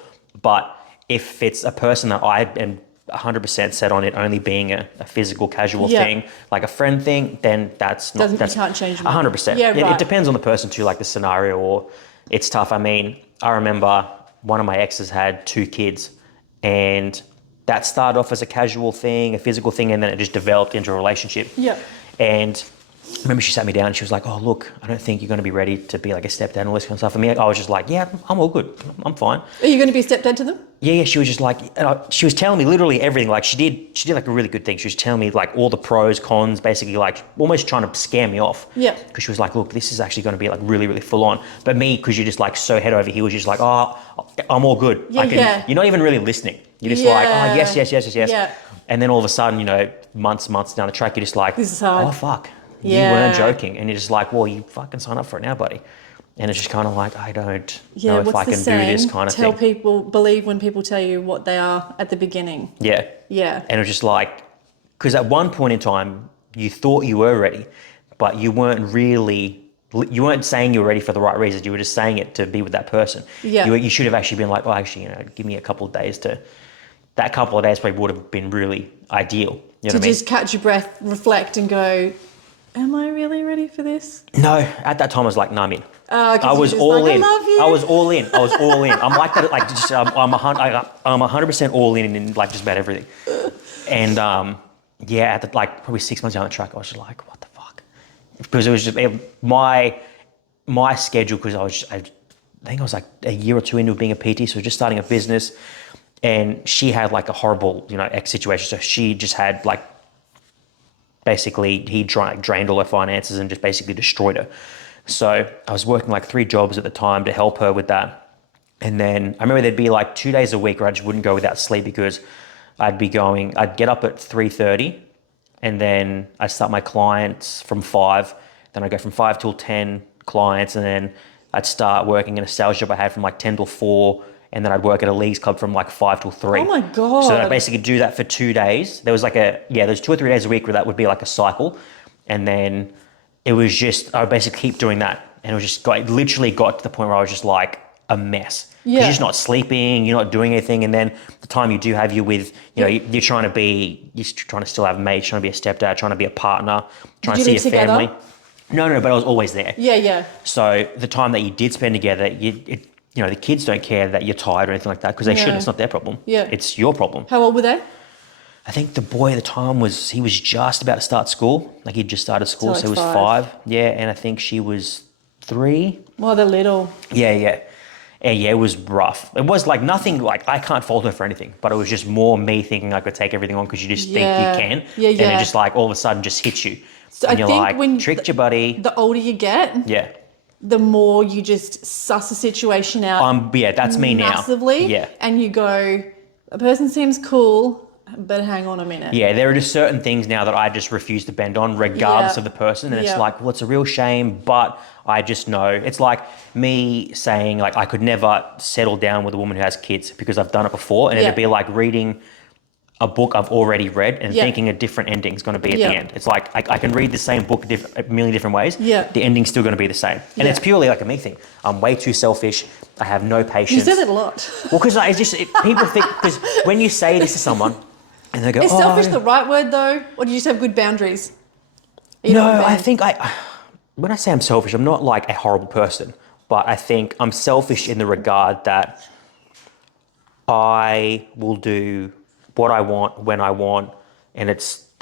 But if it's a person that I am 100% set on it only being a physical, casual thing, like a friend thing, then that's not... You can't change it. 100%. Yeah, right. It depends on the person too, like the scenario, or it's tough. I mean, I remember one of my exes had 2 kids and that started off as a casual thing, a physical thing, and then it just developed into a relationship. Yeah. And I remember she sat me down and she was like, oh, look, I don't think you're going to be ready to be like a stepdad and all this kind of stuff. For me, I was just like, yeah, I'm all good. I'm fine. Are you going to be a stepdad to them? Yeah, she was just like, she was telling me literally everything. Like she did like a really good thing. She was telling me like all the pros, cons, basically like almost trying to scare me off. Yeah. Because she was like, look, this is actually going to be like really, really full on. But me, because you're just like so head over heels, you're just like, oh, I'm all good. Yeah, You're not even really listening. You're just like, oh, yes. Yeah. And then all of a sudden, you know, months down the track, you're just like, This is hard. oh, fuck. Yeah. You weren't joking. And you're just like, well, you fucking sign up for it now, buddy. And it's just kind of like, I don't know if I can do this kind of Tell thing. people, believe when people tell you what they are at the beginning. Yeah. Yeah. And it was just like, because at one point in time, you thought you were ready, but you weren't saying you were ready for the right reasons. You were just saying it to be with that person. Yeah. You should have actually been like, well, actually, you know, give me a couple of days that couple of days probably would have been really ideal. You know To what I mean? just catch your breath, reflect and go, am I really ready for this? No, at that time I was like, no, I'm in. 'Cause I was you're just all like, in. I love you. I was all in. I'm like that. Like just, I'm 100% all in like just about everything. And yeah, at like probably 6 months down the track, I was just like, what the fuck? Because it was just my schedule. Because I think I was like a year or two into being a PT, so just starting a business, and she had like a horrible, ex situation. So she just had like, basically he drained all her finances and just basically destroyed her. So I was working like 3 jobs at the time to help her with that. And then I remember there'd be like 2 days a week where I just wouldn't go without sleep because I'd get up at 3:30 and then I'd start my clients from 5. Then I'd go from 5 till 10 clients, and then I'd start working in a sales job I had from like 10 till 4, and then I'd work at a leagues club from like 5 till 3. Oh my God. So I'd basically do that for 2 days. There was there's 2 or 3 days a week where that would be like a cycle. And then it was just, I would basically keep doing that. And it literally got to the point where I was just like a mess. Yeah. You're just not sleeping, you're not doing anything. And then the time you do have you with, you're trying to still have mates, trying to be a stepdad, trying to be a partner, trying to see your family. No, but I was always there. Yeah. So the time that you did spend together, the kids don't care that you're tired or anything like that because they shouldn't. It's not their problem. Yeah. It's your problem. How old were they? I think the boy at the time was just about to start school. Like he'd just started school, so he was 5. Yeah, and I think she was 3. Well, they're little. Yeah. And yeah, it was rough. It was like nothing, like I can't fault her for anything, but it was just more me thinking I could take everything on because you just think you can. Yeah. And it just like all of a sudden just hits you. So and I you're think like, when tricked your buddy. The older you get, Yeah. the more you just suss the situation out. That's me now. Massively. Yeah. And you go, the person seems cool, but hang on a minute. Yeah, there are just certain things now that I just refuse to bend on regardless of the person. And it's like, well, it's a real shame, but I just know. It's like me saying like I could never settle down with a woman who has kids because I've done it before. And it'd be like reading a book I've already read and thinking a different ending is going to be at the end. It's like I can read the same book a million different ways. Yeah. The ending's still going to be the same. And it's purely like a me thing. I'm way too selfish. I have no patience. You say that a lot. Well, because people think, because when you say this to someone and they go, Is selfish the right word though? Or do you just have good boundaries? I think when I say I'm selfish, I'm not like a horrible person, but I think I'm selfish in the regard that I will do what I want when I want, and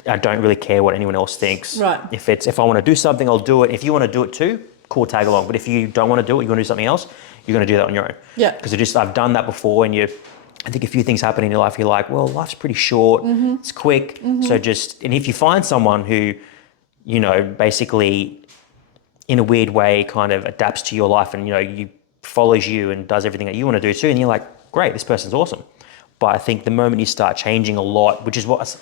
I don't really care what anyone else thinks. Right. If I want to do something, I'll do it. If you want to do it too, cool, tag along. But if you don't want to do it, you want to do something else, you're going to do that on your own. Yeah. Because I've done that before, and I think a few things happen in your life. You're like, well, life's pretty short. Mm-hmm. It's quick. Mm-hmm. So and if you find someone who, basically in a weird way kind of adapts to your life and, you follows you and does everything that you want to do too, and you're like, great, this person's awesome. But I think the moment you start changing a lot, which is what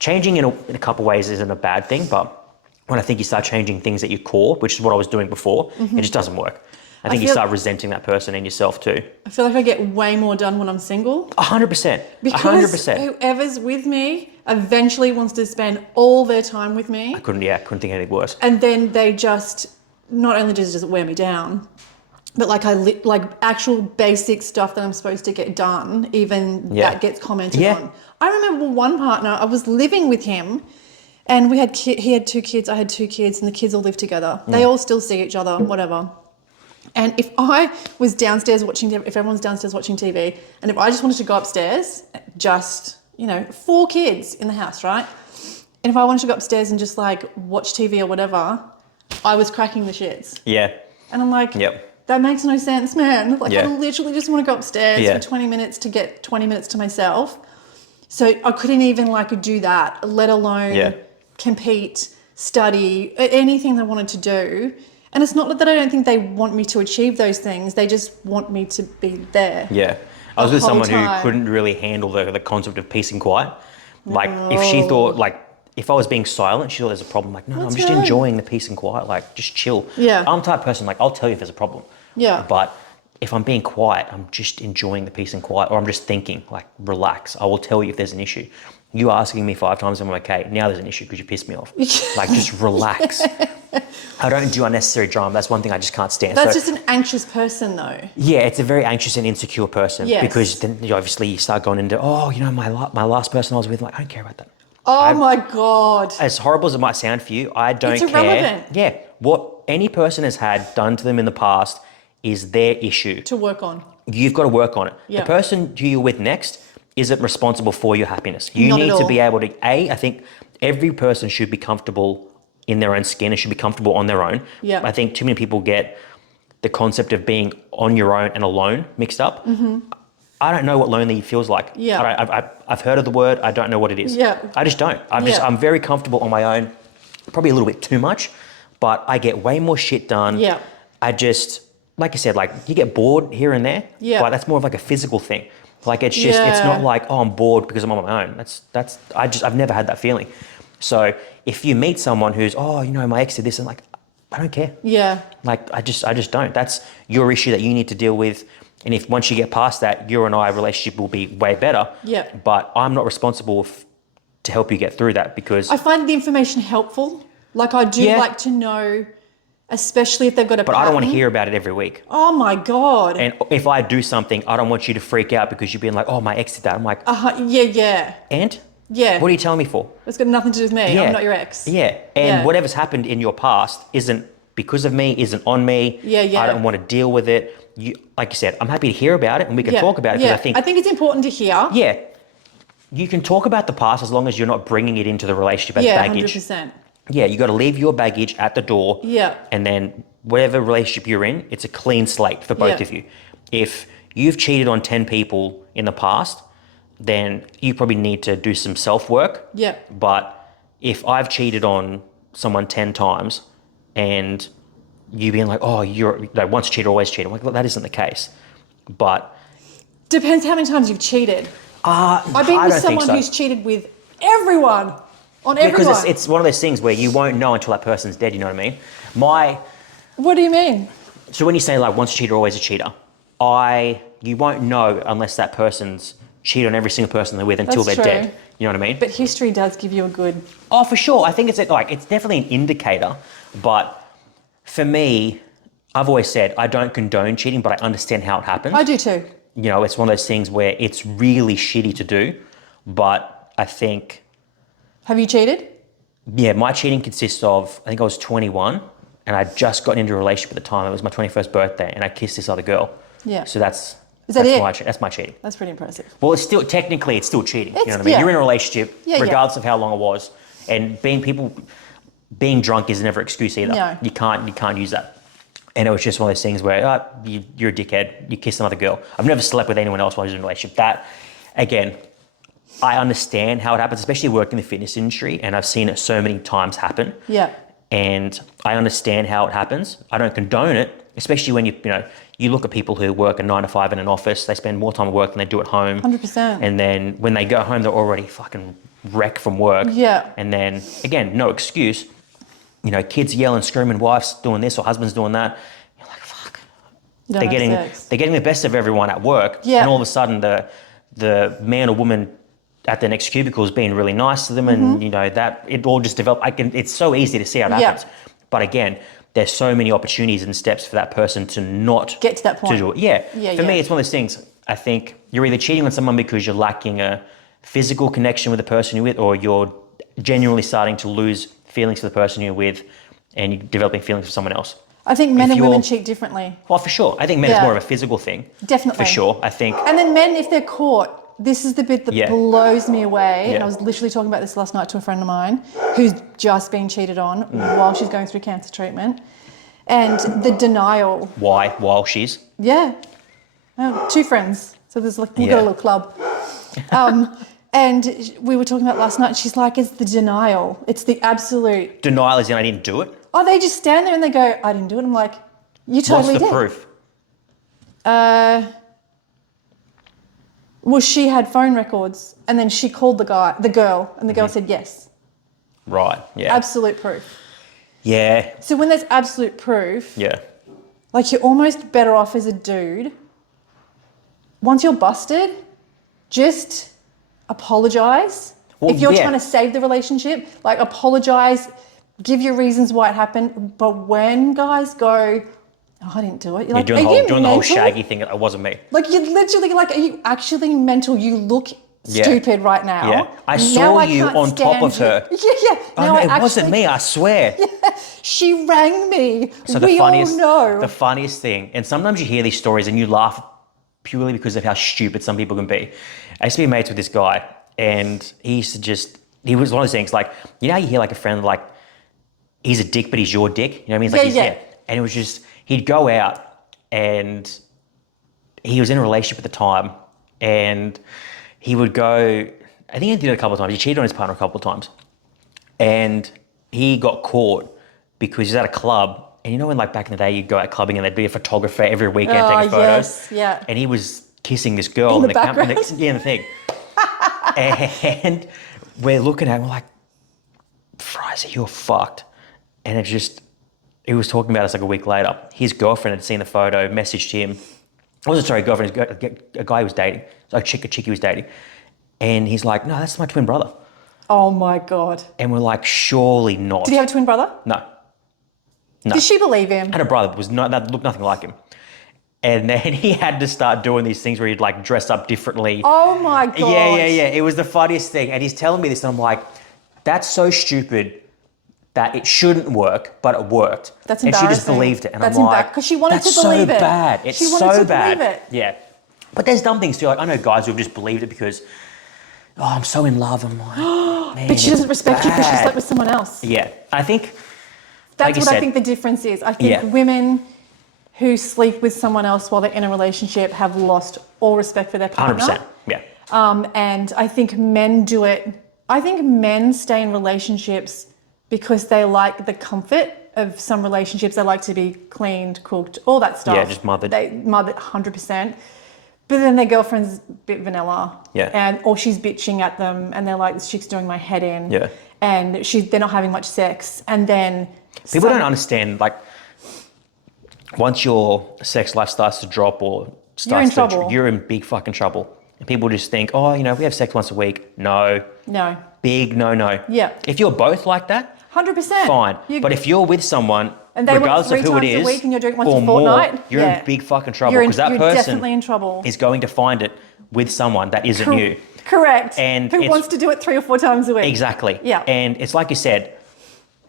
changing in a couple of ways isn't a bad thing, but when I think you start changing things at your core, which is what I was doing before, it just doesn't work. I think you start resenting that person and yourself too. I feel like I get way more done when I'm single. 100%. Because 100%. whoever's with me eventually wants to spend all their time with me. I couldn't think anything worse. And then they just, not only does it wear me down, but like actual basic stuff that I'm supposed to get done, even that gets commented on. I remember one partner, I was living with him, and he had 2 kids, I had 2 kids, and the kids all lived together. They all still see each other, whatever. And if I was downstairs if everyone's downstairs watching TV, and if I just wanted to go upstairs, 4 kids in the house, right? And if I wanted to go upstairs and just like watch TV or whatever, I was cracking the shits. Yeah. And I'm like, that makes no sense, man. Like I literally just want to go upstairs for 20 minutes to get 20 minutes to myself. So I couldn't even do that, let alone compete, study, anything I wanted to do. And it's not that I don't think they want me to achieve those things. They just want me to be there. Yeah. I was with someone who couldn't really handle the concept of peace and quiet. Like if she thought if I was being silent, she thought there's a problem. Like, no, I'm just enjoying the peace and quiet. Like, just chill. Yeah. I'm the type of person, I'll tell you if there's a problem. Yeah. But if I'm being quiet, I'm just enjoying the peace and quiet, or I'm just thinking, relax. I will tell you if there's an issue. You asking me 5 times, I'm okay. Now there's an issue because you pissed me off. Just relax. I don't do unnecessary drama. That's one thing I just can't stand. That's just an anxious person, though. Yeah, it's a very anxious and insecure person. Yes. Because then obviously you start going into, my last person I was with, I don't care about that. Oh my God. As horrible as it might sound for you, I don't care. It's irrelevant. Yeah. What any person has had done to them in the past is their issue. To work on. You've got to work on it. Yeah. The person who you're with next isn't responsible for your happiness. You Not need at to all. be able to, I think every person should be comfortable in their own skin and should be comfortable on their own. Yeah. I think too many people get the concept of being on your own and alone mixed up. I don't know what lonely feels like. Yeah. I've heard of the word. I don't know what it is. Yeah. I just don't. I'm very comfortable on my own, probably a little bit too much, but I get way more shit done. Yeah. I just, like I said, like you get bored here and there. Yeah. But that's more of like a physical thing. Like it's just, it's not like, oh, I'm bored because I'm on my own. I've never had that feeling. So if you meet someone who's, oh, you know, my ex did this, and like, I don't care. Yeah. Like I just don't. That's your issue that you need to deal with. And if once you get past that, you and I relationship will be way better. Yeah. But I'm not responsible to help you get through that because I find the information helpful. Like I do like to know, especially if they've got a But pattern. I don't want to hear about it every week. Oh my God. And if I do something, I don't want you to freak out because you're being like, oh, my ex did that. I'm like, yeah. and? Yeah. What are you telling me for? It's got nothing to do with me. Yeah. I'm not your ex. Yeah. And whatever's happened in your past isn't because of me, isn't on me. Yeah. I don't want to deal with it. Like you said, I'm happy to hear about it and we can talk about it because I think it's important to hear. Yeah. You can talk about the past as long as you're not bringing it into the relationship as baggage. 100%. Yeah, you got to leave your baggage at the door. Yeah. And then whatever relationship you're in, it's a clean slate for both of you. If you've cheated on 10 people in the past, then you probably need to do some self-work. Yeah. But if I've cheated on someone 10 times and you being like, oh, you're like, once cheated, always cheated. I'm like, well, that isn't the case. But depends how many times you've cheated. I've been with someone who's cheated with everyone. On everyone. Because it's one of those things where you won't know until that person's dead, you know what I mean? What do you mean? So when you say like once a cheater, always a cheater, you won't know unless that person's cheated on every single person they're with until they're dead. You know what I mean? But history does give you a good... Oh, for sure. I think it's definitely an indicator. But for me, I've always said I don't condone cheating, but I understand how it happens. I do too. You know, it's one of those things where it's really shitty to do, but I think... Have you cheated? Yeah, my cheating consists of, I think I was 21 and I'd just gotten into a relationship at the time. It was my 21st birthday and I kissed this other girl. Yeah. So that's my cheating. That's pretty impressive. Well, it's still cheating. You know what I mean? Yeah. You're in a relationship, regardless of how long it was. And being drunk is never an excuse either. No. You can't use that. And it was just one of those things where you're a dickhead, you kissed another girl. I've never slept with anyone else while I was in a relationship. That, again, I understand how it happens, especially working in the fitness industry, and I've seen it so many times happen. Yeah. And I understand how it happens. I don't condone it, especially when you look at people who work a 9 to 5 in an office, they spend more time at work than they do at home. 100%. And then when they go home, they're already fucking wrecked from work. Yeah. And then, again, no excuse. You know, kids yelling, screaming, wives doing this or husbands doing that. You're like, fuck. They're getting the best of everyone at work. Yeah. And all of a sudden the man or woman at the next cubicle is being really nice to them, and that it all just developed. It's so easy to see how it happens. But again, there's so many opportunities and steps for that person to not get to that point. To do it. Yeah. For me, it's one of those things. I think you're either cheating on someone because you're lacking a physical connection with the person you're with, or you're genuinely starting to lose feelings for the person you're with, and you're developing feelings for someone else. I think men and women cheat differently. Well, for sure. I think men is more of a physical thing. Definitely. For sure. I think. And then men, if they're caught, this is the bit that blows me away. Yeah. And I was literally talking about this last night to a friend of mine who's just been cheated on while she's going through cancer treatment. And the denial. Why? While she's? Yeah. 2 friends. So there's we've got a little club. And we were talking about last night. She's like, it's the denial. It's the absolute. Denial is in I didn't do it? Oh, they just stand there and they go, I didn't do it. I'm like, you totally did. What's the proof? Well, she had phone records and then she called the girl, and the girl said yes. Right, yeah. Absolute proof. Yeah. So when there's absolute proof, yeah, like you're almost better off as a dude. Once you're busted, just apologise. If you're trying to save the relationship, like apologise, give your reasons why it happened. But when guys go, oh, I didn't do it. You're like, doing the whole shaggy thing. It wasn't me. Like you're literally like, are you actually mental? You look stupid right now. Yeah. I saw you on top of her. Yeah. No, it wasn't me, I swear. Yeah, she rang me. So we all know. The funniest thing, and sometimes you hear these stories and you laugh purely because of how stupid some people can be. I used to be mates with this guy, and he was one of those things like, you know how you hear like a friend like, he's a dick, but he's your dick? You know what I mean? It's like, yeah. And it was just, he'd go out and he was in a relationship at the time, and he would go, I think he did it a couple of times. He cheated on his partner a couple of times, and he got caught because he's at a club. And you know when like back in the day you'd go out clubbing and there'd be a photographer every weekend taking photos? Yes, yeah. And he was kissing this girl In the background. in the thing. And we're looking at him, we're like, Fraser, you're fucked. And it just, he was talking about us like a week later. His girlfriend had seen the photo, messaged him. I wasn't sorry, girlfriend, a guy he was dating. A chick he was dating. And he's like, no, that's my twin brother. Oh my God. And we're like, surely not. Did he have a twin brother? No. Did she believe him? Had a brother that was that looked nothing like him. And then he had to start doing these things where he'd like dress up differently. Oh my God. Yeah. It was the funniest thing. And he's telling me this and I'm like, that's so stupid that it shouldn't work, but it worked. That's embarrassing. And she just believed it. And I'm like, because she wanted that's to believe so it. bad. It's she wanted so to bad. Believe it. Yeah. But there's dumb things too. Like I know guys who've just believed it because, oh, I'm so in love. I'm like, man, but she doesn't respect you because she slept with someone else. Yeah. I think that's what I think the difference is. I think women who sleep with someone else while they're in a relationship have lost all respect for their partner. 100%. Yeah. And I think men do it. I think men stay in relationships because they like the comfort of some relationships. They like to be cleaned, cooked, all that stuff. Yeah, just mothered. They mothered 100%. But then their girlfriend's a bit vanilla. Yeah. Or she's bitching at them and they're like, this chick's doing my head in. Yeah. And they're not having much sex. And then people don't understand, like, once your sex life starts to drop or starts to, trouble. You're in big fucking trouble. And people just think, oh, you know, if we have sex once a week. No. Big no. Yeah. If you're both like that, 100%. fine. But if you're with someone, and they regardless of who it is, a week and you're doing it once or a fortnight, more, you're in big fucking trouble because that you're person definitely in trouble. is going to find it with someone that isn't you. Correct. And who wants to do it 3 or 4 times a week? Exactly. Yeah. And it's like you said,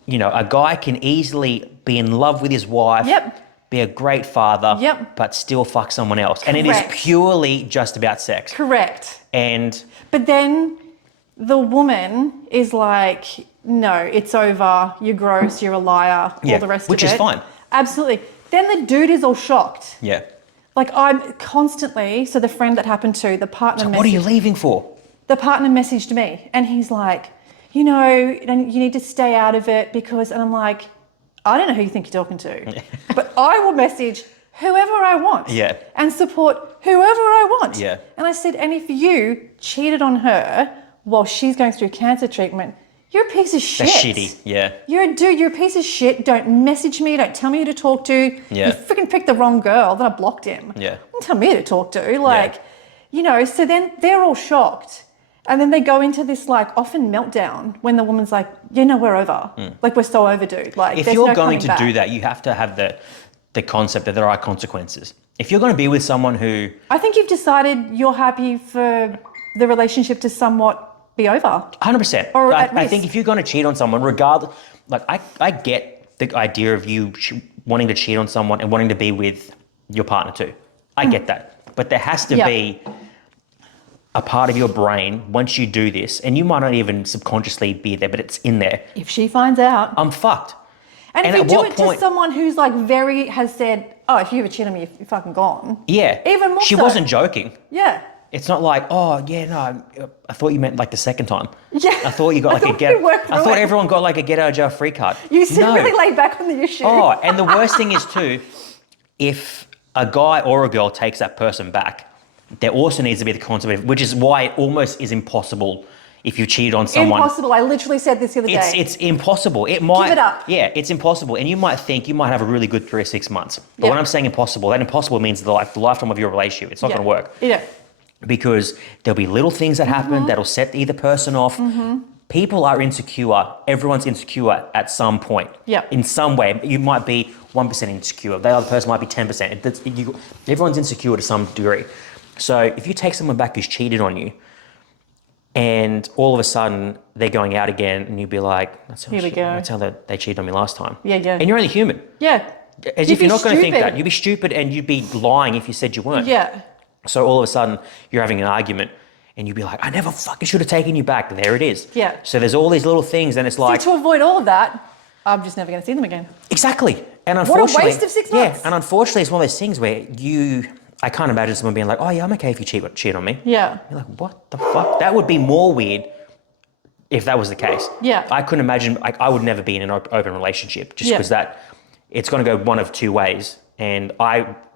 you know, a guy can easily be in love with his wife, be a great father, but still fuck someone else. Correct. And it is purely just about sex. Correct. But then the woman is like, no, it's over, you're gross, you're a liar, all the rest of it. Which is fine. Absolutely. Then the dude is all shocked. Yeah. Like I'm constantly, so the friend that happened to, the partner what are you leaving for? The partner messaged me and he's like, you know, you need to stay out of it because, and I'm like, I don't know who you think you're talking to, but I will message whoever I want and support whoever I want. Yeah. And I said, and if you cheated on her while she's going through cancer treatment, you're a piece of shit. That's shitty, yeah. You're a piece of shit. Don't message me. Don't tell me who to talk to. Yeah. You freaking picked the wrong girl. Then I blocked him. Yeah. Don't tell me who to talk to. Like, you know, so then they're all shocked. And then they go into this like often meltdown when the woman's like, you know, we're over. Like we're so over, dude. Like if there's you're no going to coming do back. that, you have to have the concept that there are consequences. If you're going to be with someone who... I think you've decided you're happy for the relationship to somewhat be over. 100%. Or I think if you're going to cheat on someone, regardless, like I get the idea of you wanting to cheat on someone and wanting to be with your partner too. I get that. But there has to be a part of your brain once you do this, and you might not even subconsciously be there, but it's in there. If she finds out. I'm fucked. And if you do it to someone who's like has said, oh, if you ever cheat on me, you're fucking gone. Yeah. Even more She wasn't joking. Yeah. It's not like, oh, yeah, no, I thought you meant like the second time. Yeah. I thought you got like I thought everyone got like a get out of jail free card. You seem really laid back on the issue. Oh, and the worst thing is too, if a guy or a girl takes that person back, there also needs to be the concept, which is why it almost is impossible if you cheat on someone. Impossible. I literally said this the other day. It's impossible. It might. Give it up. Yeah, it's impossible. And you might think you might have a really good 3 or 6 months. But when I'm saying impossible, that impossible means the lifetime of your relationship. It's not going to work. Yeah. Because there'll be little things that happen that'll set either person off. People are insecure. Everyone's insecure at some point. Yeah. In some way. You might be 1% insecure. The other person might be 10%. Everyone's insecure to some degree. So if you take someone back who's cheated on you, and all of a sudden they're going out again, and you'd be like, that's how they cheated on me last time. Yeah. And you're only human. Yeah. As if you're not going to think that. You'd be stupid and you'd be lying if you said you weren't. Yeah. So all of a sudden you're having an argument and you'd be like, I never fucking should have taken you back. There it is. Yeah. So there's all these little things and it's like... So to avoid all of that, I'm just never going to see them again. Exactly. And What a unfortunately, waste of 6 months. Yeah, and unfortunately, it's one of those things where I can't imagine someone being like, "Oh yeah, I'm okay if you cheat on me." Yeah. You're like, "What the fuck?" That would be more weird if that was the case. Yeah. I couldn't imagine. I would never be in an open relationship just because it's going to go one of two ways, and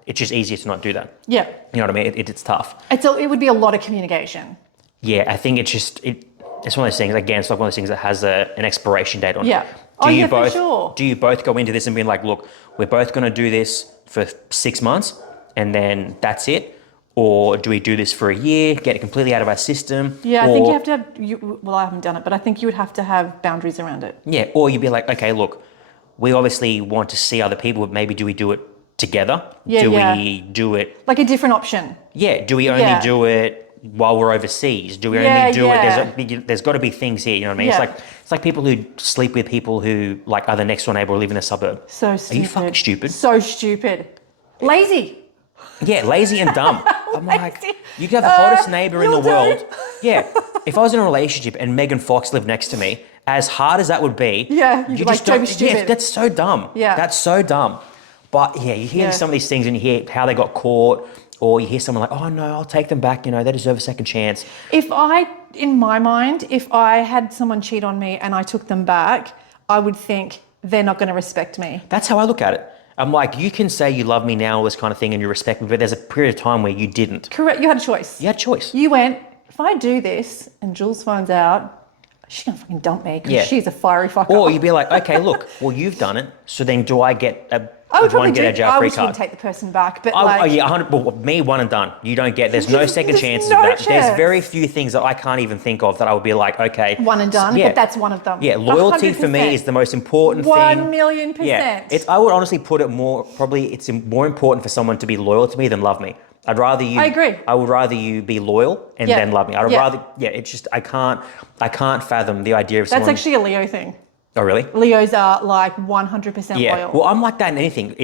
it's just easier to not do that. Yeah. You know what I mean? It's tough. It would be a lot of communication. Yeah, I think it's one of those things. Again, it's like one of those things that has an expiration date on it. Yeah. For sure. Do you both go into this and be like, look, we're both going to do this for 6 months and then that's it? Or do we do this for a year, get it completely out of our system? Yeah, I think you have to have, well, I haven't done it, but I think you would have to have boundaries around it. Yeah, or you'd be like, okay, look, we obviously want to see other people, but maybe do we do it together? Do we do it? Like a different option. Yeah, do we only do it while we're overseas? Do we only do it? There's got to be things here, you know what I mean? Yeah. It's like people who sleep with people who like are the next door neighbor or live in a suburb. So stupid. Are you fucking stupid? So stupid. Lazy. Yeah, lazy and dumb. I'm like, you could have the hottest neighbor in the world. Yeah, if I was in a relationship and Megan Fox lived next to me, as hard as that would be, you'd like, don't be stupid. Yeah, that's so dumb. Yeah. That's so dumb. But yeah, you hear some of these things and you hear how they got caught, or you hear someone like, oh no, I'll take them back, they deserve a second chance. In my mind, if I had someone cheat on me and I took them back, I would think they're not going to respect me. That's how I look at it. I'm like, you can say you love me now, all this kind of thing, and you respect me, but there's a period of time where you didn't. Correct. You had a choice. You had a choice. You went, if I do this and Jules finds out, she's going to fucking dump me because she's a fiery fucker. Or you'd be like, okay, look, well, you've done it, so then do I get a I would probably get a jail free card? I would take the person back, but yeah, 100. Well, me, one and done. You don't get. There's no second chances. No of that. chance. There's very few things that I can't even think of that I would be like, okay, one and done. But that's one of them. Yeah, loyalty 100%. For me is the most important thing. 1,000,000%. Yeah, I would honestly put it more. Probably, it's more important for someone to be loyal to me than love me. I'd rather you. I agree. I would rather you be loyal and then love me. I'd rather. Yeah, it's just I can't fathom the idea of someone. That's actually a Leo thing. Oh really? Leos are like 100% loyal. Well, I'm like that in anything.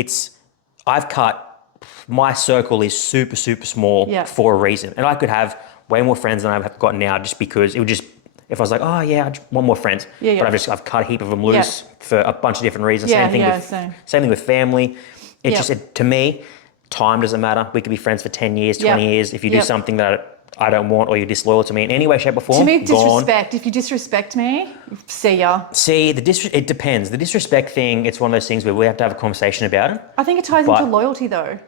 I've cut, my circle is super, super small for a reason. And I could have way more friends than I've got now just because it would just, if I was like, oh yeah, I just want more friends. But I've cut a heap of them loose for a bunch of different reasons. Same thing with family. To me, time doesn't matter. We could be friends for 10 years, 20 years. If you do something that I don't want or you're disloyal to me in any way, shape or form, to me, disrespect. If you disrespect me, see ya. See, it depends. The disrespect thing, it's one of those things where we have to have a conversation about it. I think it ties into loyalty though.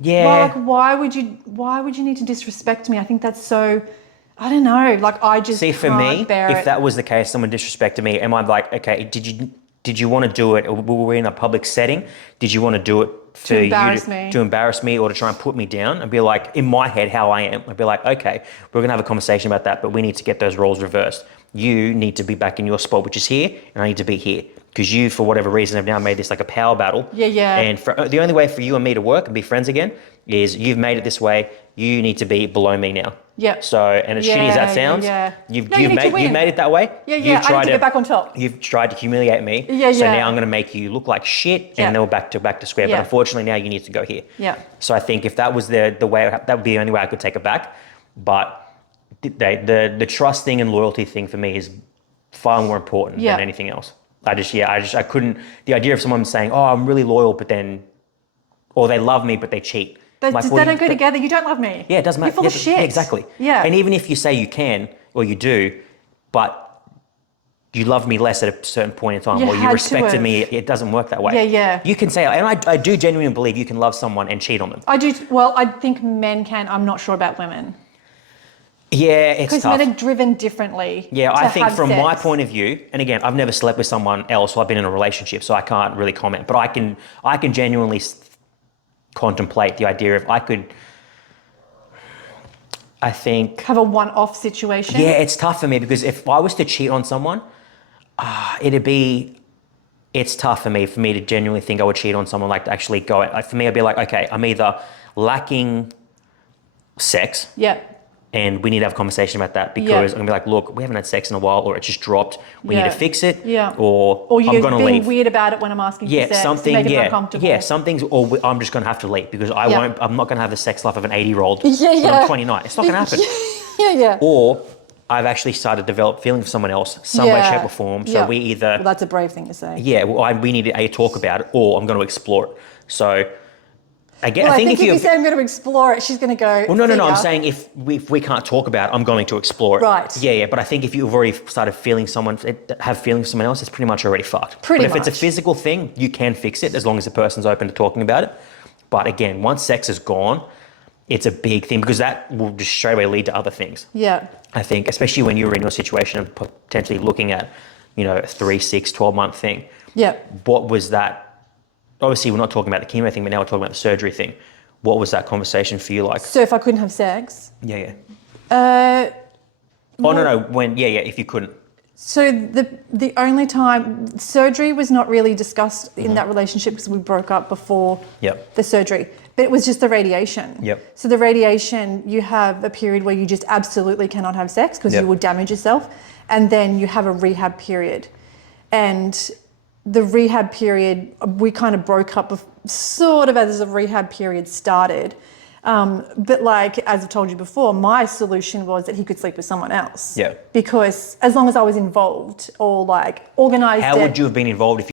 Yeah. Why would you need to disrespect me? I think that's so, I don't know. Like I just see, for me, bear if that was the case, someone disrespected me, am I like, okay, did you want to do it? Or were we in a public setting? Did you want to do it to embarrass me or to try and put me down? And be like, in my head, how I am, I'd be like, okay, we're going to have a conversation about that, but we need to get those roles reversed. You need to be back in your spot, which is here, and I need to be here. Because you, for whatever reason, have now made this like a power battle. Yeah. And the only way for you and me to work and be friends again is you've made it this way. You need to be below me now. Yeah. So, and as shitty as that sounds, you've made it that way. Yeah. I need to get back on top. You've tried to humiliate me. So now I'm going to make you look like shit, and then we're back to square. But unfortunately, now you need to go here. Yeah. So I think if that was the way, that would be the only way I could take it back. But the trust thing and loyalty thing for me is far more important than anything else. I couldn't. The idea of someone saying, "Oh, I'm really loyal," but then, or they love me but they cheat. They don't go together. You don't love me. Yeah, it doesn't matter. You're full of shit. Yeah, exactly. Yeah. And even if you say you can or you do, but you love me less at a certain point in time, or you respected me, it doesn't work that way. Yeah. You can say, and I do genuinely believe you can love someone and cheat on them. I do. Well, I think men can. I'm not sure about women. Yeah, it's tough. Because men are driven differently. Yeah, I think from my point of view, and again, I've never slept with someone else, so I've been in a relationship, so I can't really comment. But I can genuinely contemplate the idea of I think have a one-off situation. Yeah, it's tough for me because if I was to cheat on someone, it's tough for me to genuinely think I would cheat on someone, like to actually go. For me, I'd be like, okay, I'm either lacking sex. Yeah. And we need to have a conversation about that because I'm going to be like, look, we haven't had sex in a while, or it just dropped. We need to fix it. Yeah. Or you're I'm going to leave. being weird about it when I'm asking for sex. Something, to make it uncomfortable. Yeah, or I'm just going to have to leave because I'm not going to have the sex life of an 80-year-old when I'm 29. It's not going to happen. Yeah. Or I've actually started to develop feeling for someone else, some way, shape, or form. So we either Well, that's a brave thing to say. yeah, well, we need to talk about it, or I'm going to explore it. So again, Well, I think if you say I'm going to explore it, she's going to go. well, no. I'm saying if we can't talk about it, I'm going to explore it. Right. Yeah. But I think if you've already started have feelings for someone else, it's pretty much already fucked. Pretty but if much. it's a physical thing, you can fix it as long as the person's open to talking about it. But again, once sex is gone, it's a big thing because that will just straight away lead to other things. Yeah. I think, especially when you're in your situation of potentially looking at, a 3, 6, 12-month thing. Yeah. What was that? Obviously, we're not talking about the chemo thing, but now we're talking about the surgery thing. What was that conversation for you like? So if I couldn't have sex? Yeah. Uh, no. If you couldn't. So the only time surgery was not really discussed in that relationship because we broke up before the surgery. But it was just the radiation. Yep. So the radiation, you have a period where you just absolutely cannot have sex because you will damage yourself. And then you have a rehab period. And the rehab period, we kind of broke up sort of as the rehab period started. But like, as I've told you before, my solution was that he could sleep with someone else. Yeah. Because as long as I was involved or like organised How would you have been involved if